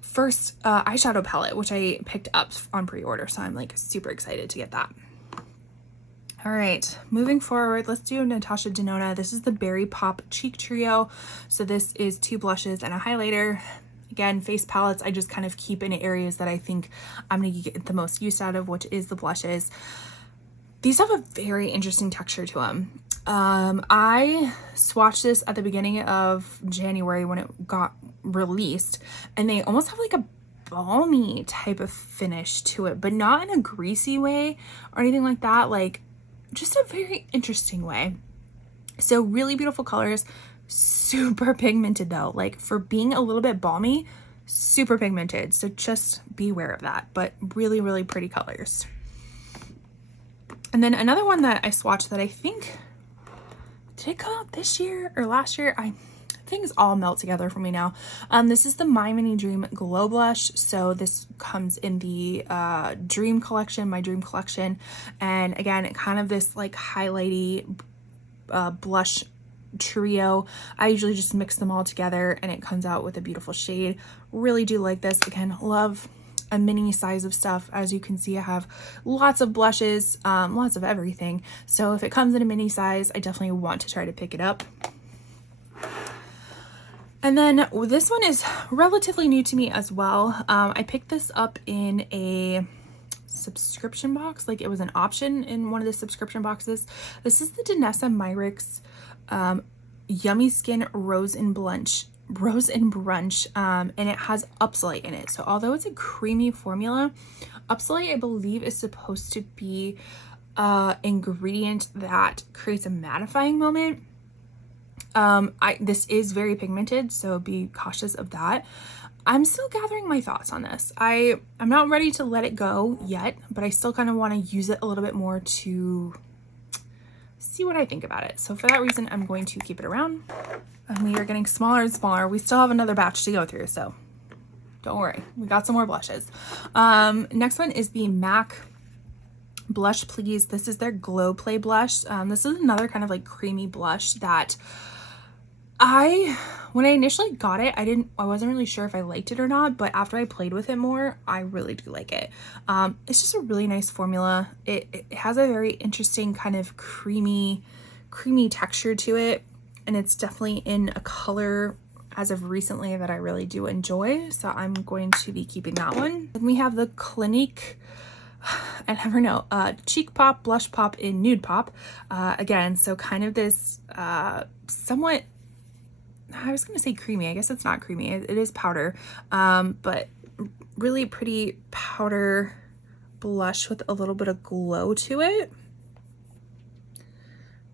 first eyeshadow palette, which I picked up on pre-order, so I'm like super excited to get that. All right, moving forward, let's do Natasha Denona. This is the Berry Pop Cheek Trio. So this is 2 blushes and a highlighter. Again, face palettes I just kind of keep in areas that I think I'm gonna get the most use out of, which is the blushes. These have a very interesting texture to them. I swatched this at the beginning of January when it got released, and they almost have like a balmy type of finish to it, but not in a greasy way or anything like that, like just a very interesting way. So really beautiful colors, super pigmented though, like for being a little bit balmy, super pigmented, so just beware of that, but really, really pretty colors. And then another one that I swatched that I think, did it come out this year or last year? Things all melt together for me now. This is the My Mini Dream Glow Blush. So this comes in the Dream Collection, my Dream Collection. And again, kind of this like highlighty blush trio. I usually just mix them all together and it comes out with a beautiful shade. Really do like this. Again, love a mini size of stuff. As you can see, I have lots of blushes, lots of everything. So if it comes in a mini size, I definitely want to try to pick it up. And then this one is relatively new to me as well. I picked this up in a subscription box, like it was an option in one of the subscription boxes. This is the Danessa Myricks Yummy Skin Rose and Brunch, and it has Upsolite in it. So although it's a creamy formula, Upsolite I believe is supposed to be ingredient that creates a mattifying moment. This is very pigmented, so be cautious of that. I'm still gathering my thoughts on this. I'm not ready to let it go yet, but I still kind of want to use it a little bit more to see what I think about it. So for that reason, I'm going to keep it around. And we are getting smaller and smaller. We still have another batch to go through, so don't worry. We got some more blushes. Next one is the MAC Blush Please. This is their Glow Play blush. This is another kind of like creamy blush that When I initially got it, I wasn't really sure if I liked it or not, but after I played with it more, I really do like it. It's just a really nice formula. It has a very interesting kind of creamy texture to it, and it's definitely in a color as of recently that I really do enjoy, so I'm going to be keeping that one. Then we have the Clinique, I never know, Cheek Pop, Blush Pop, in Nude Pop. Again, so kind of this somewhat, I was gonna say creamy, I guess it's not creamy, it is powder, but really pretty powder blush with a little bit of glow to it.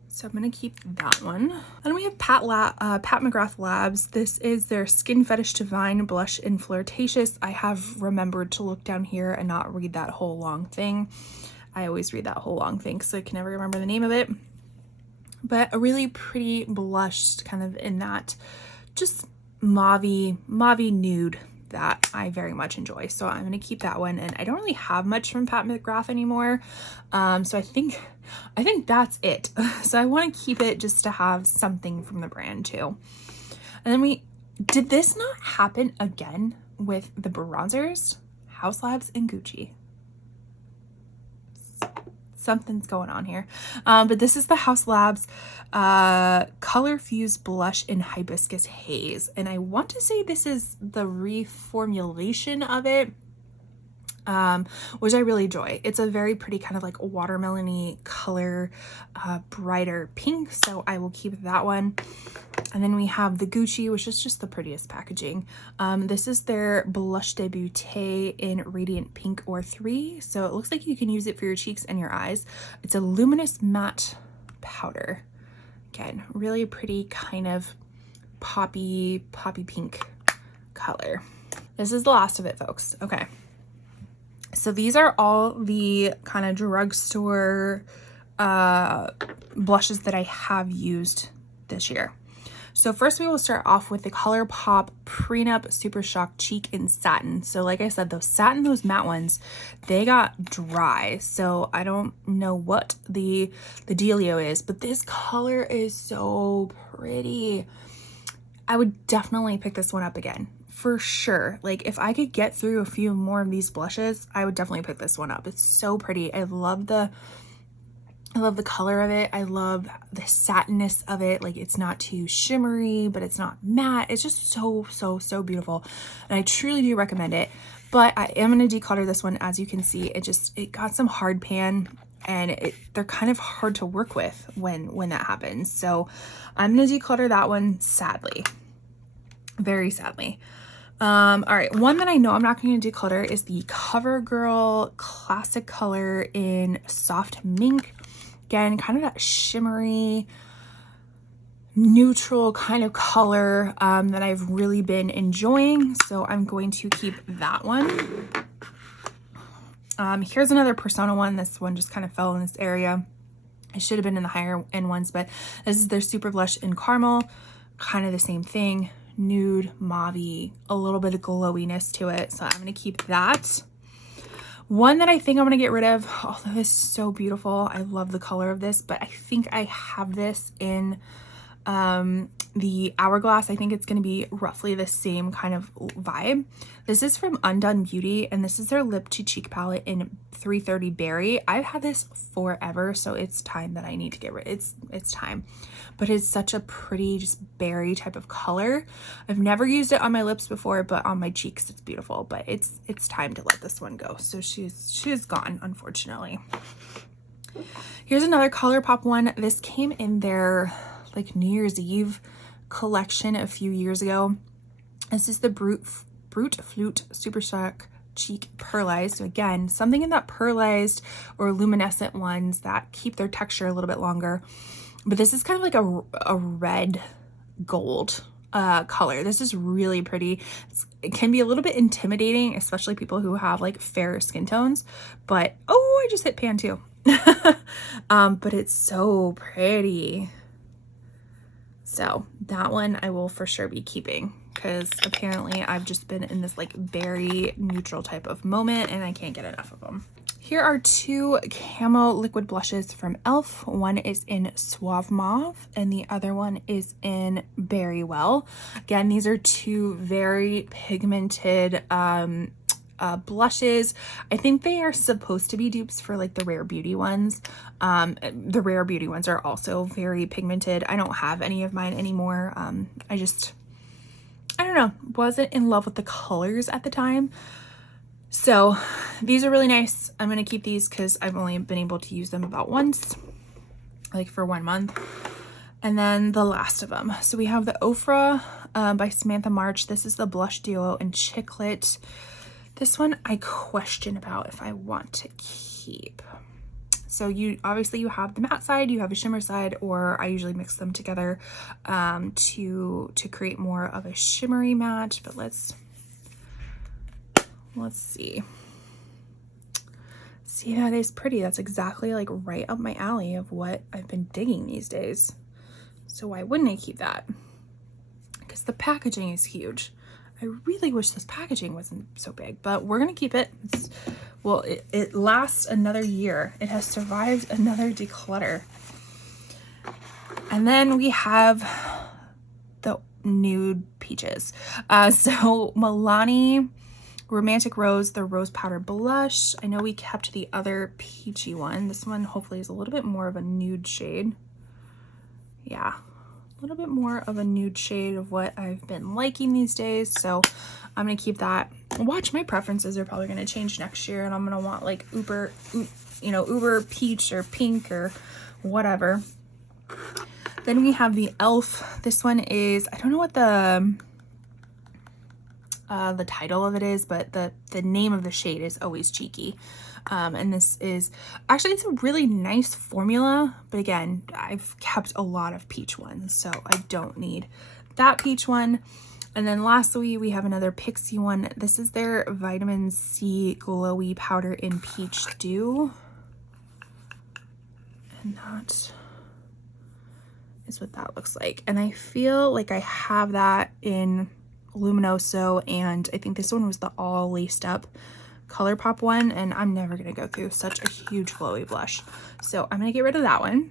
So I'm gonna keep that one. Then we have Pat McGrath Labs. This is their Skin Fetish Divine Blush in Flirtatious. I have remembered to look down here and not read that whole long thing. I always read that whole long thing, so I can never remember the name of it. But a really pretty blush, kind of in that just mauvey nude that I very much enjoy. So I'm gonna keep that one, and I don't really have much from Pat McGrath anymore. So I think that's it. So I want to keep it just to have something from the brand too. And then did this not happen again with the bronzers? Haus Labs and Gucci. Something's going on here. But this is the Haus Labs Color Fuse Blush in Hibiscus Haze. And I want to say this is the reformulation of it, which I really enjoy. It's a very pretty kind of like watermelon-y color, brighter pink, so I will keep that one. And then we have the Gucci, which is just the prettiest packaging. This is their Blush Debutée in Radiant Pink or 3, so it looks like you can use it for your cheeks and your eyes. It's a luminous matte powder. Again, really pretty kind of poppy pink color. This is the last of it, folks. Okay. So these are all the kind of drugstore blushes that I have used this year. So first we will start off with the ColourPop Prenup Super Shock Cheek in Satin. So like I said, those matte ones, they got dry. So I don't know what the dealio is, but this color is so pretty. I would definitely pick this one up again. For sure. Like if I could get through a few more of these blushes, I would definitely pick this one up. It's so pretty. I love the color of it. I love the satinness of it. Like it's not too shimmery, but it's not matte. It's just so beautiful. And I truly do recommend it. But I am going to declutter this one. As you can see, it got some hard pan, and they're kind of hard to work with when that happens. So I'm going to declutter that one, sadly. Very sadly. All right, one that I know I'm not going to declutter is the CoverGirl Classic Color in Soft Mink. Again, kind of that shimmery, neutral kind of color that I've really been enjoying. So I'm going to keep that one. Here's another Persona one. This one just kind of fell in this area. It should have been in the higher end ones, but this is their Super Blush in Caramel. Kind of the same thing. Nude, mauve-y, a little bit of glowiness to it. So I'm going to keep that. One that I think I'm going to get rid of, although this is so beautiful, I love the color of this, but I think I have this in the Hourglass. I think it's going to be roughly the same kind of vibe. This is from Undone Beauty, and this is their Lip to Cheek palette in 330 Berry. I've had this forever, so it's time that I need to get rid. It's time. But it's such a pretty, just berry type of color. I've never used it on my lips before, but on my cheeks it's beautiful. But it's time to let this one go. So she's gone, unfortunately. Here's another ColourPop one. This came in their like New Year's Eve collection a few years ago. This is the Brute Flute Super Shock Cheek Pearlized. So again, something in that pearlized or luminescent ones that keep their texture a little bit longer. But this is kind of like a red gold color. This is really pretty. It can be a little bit intimidating, especially people who have like fair skin tones. But oh, I just hit pan too. But it's so pretty. So that one I will for sure be keeping, because apparently I've just been in this like berry neutral type of moment and I can't get enough of them. Here are two camo liquid blushes from e.l.f. One is in Suave Mauve and the other one is in Berry Well. Again, these are two very pigmented blushes. I think they are supposed to be dupes for like the Rare Beauty ones. The Rare Beauty ones are also very pigmented. I don't have any of mine anymore. I don't know, wasn't in love with the colors at the time. So these are really nice. I'm going to keep these because I've only been able to use them about once, like for 1 month. And then the last of them. So we have the Ofra by Samantha March. This is the Blush Duo in Chiclet. This one I question about if I want to keep. So you have the matte side, you have a shimmer side, or I usually mix them together to create more of a shimmery matte. But let's see. See, that is pretty. That's exactly like right up my alley of what I've been digging these days. So why wouldn't I keep that? Because the packaging is huge. I really wish this packaging wasn't so big, but we're gonna keep it. It lasts another year. It has survived another declutter. And then we have the nude peaches. So Milani Romantic Rose, the Rose Powder Blush. I know we kept the other peachy one. This one hopefully is a little bit more of a nude shade. Yeah, a little bit more of a nude shade of what I've been liking these days. So I'm gonna keep that. Watch, my preferences are probably gonna change next year and I'm gonna want like uber peach or pink or whatever. Then we have the e.l.f. This one is, I don't know what the title of it is, but the name of the shade is Always Cheeky. And this is actually, it's a really nice formula, but again, I've kept a lot of peach ones, so I don't need that peach one. And then lastly, we have another Pixie one. This is their Vitamin C Glowy Powder in Peach Dew. And that is what that looks like. And I feel like I have that in Luminoso, and I think this one was the all laced up ColourPop one, and I'm never gonna go through such a huge glowy blush, so I'm gonna get rid of that one.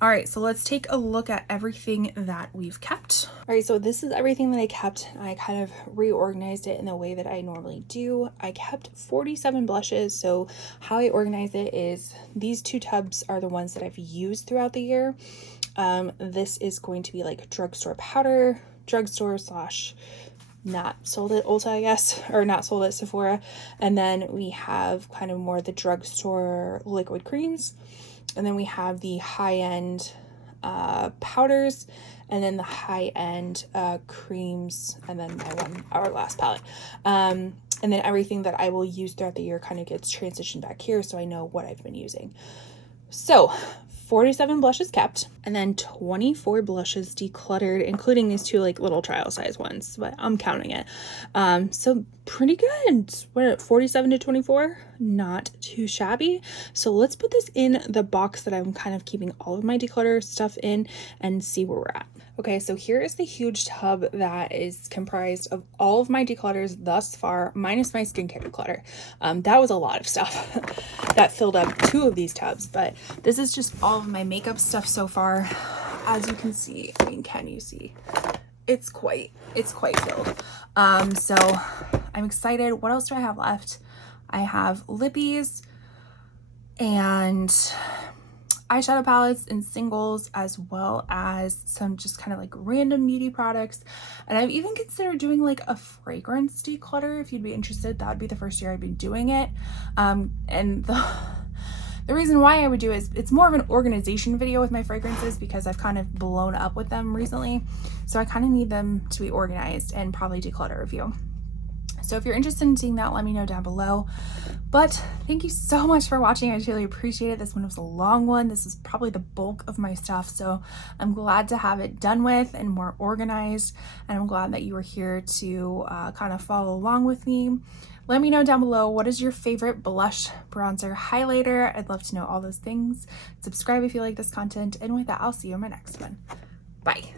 All right, so let's take a look at everything that we've kept. All right, so this is everything that I kept. I kind of reorganized it in the way that I normally do. I kept 47 blushes. So how I organize it is these two tubs are the ones that I've used throughout the year. This is going to be like drugstore powder, drugstore slash not sold at Ulta, I guess, or not sold at Sephora. And then we have kind of more the drugstore liquid creams. And then we have the high-end powders, and then the high-end creams, and then our last palette. And then everything that I will use throughout the year kind of gets transitioned back here so I know what I've been using. So 47 blushes kept, and then 24 blushes decluttered, including these two like little trial size ones, but I'm counting it. So pretty good. What, 47 to 24? Not too shabby. So let's put this in the box that I'm kind of keeping all of my declutter stuff in and see where we're at. Okay, so here is the huge tub that is comprised of all of my declutters thus far, minus my skincare declutter. That was a lot of stuff that filled up 2 of these tubs, but this is just all of my makeup stuff so far. As you can see, I mean, can you see? It's quite filled. So I'm excited. What else do I have left? I have lippies and eyeshadow palettes in singles, as well as some just kind of like random beauty products. And I've even considered doing like a fragrance declutter. If you'd be interested, that would be the first year I've been doing it. And the reason why I would do it is it's more of an organization video with my fragrances because I've kind of blown up with them recently. So I kind of need them to be organized and probably declutter a few. So if you're interested in seeing that, let me know down below. But thank you so much for watching. I really appreciate it. This one was a long one. This is probably the bulk of my stuff. So I'm glad to have it done with and more organized. And I'm glad that you were here to kind of follow along with me. Let me know down below, what is your favorite blush, bronzer, highlighter? I'd love to know all those things. Subscribe if you like this content. And with that, I'll see you in my next one. Bye.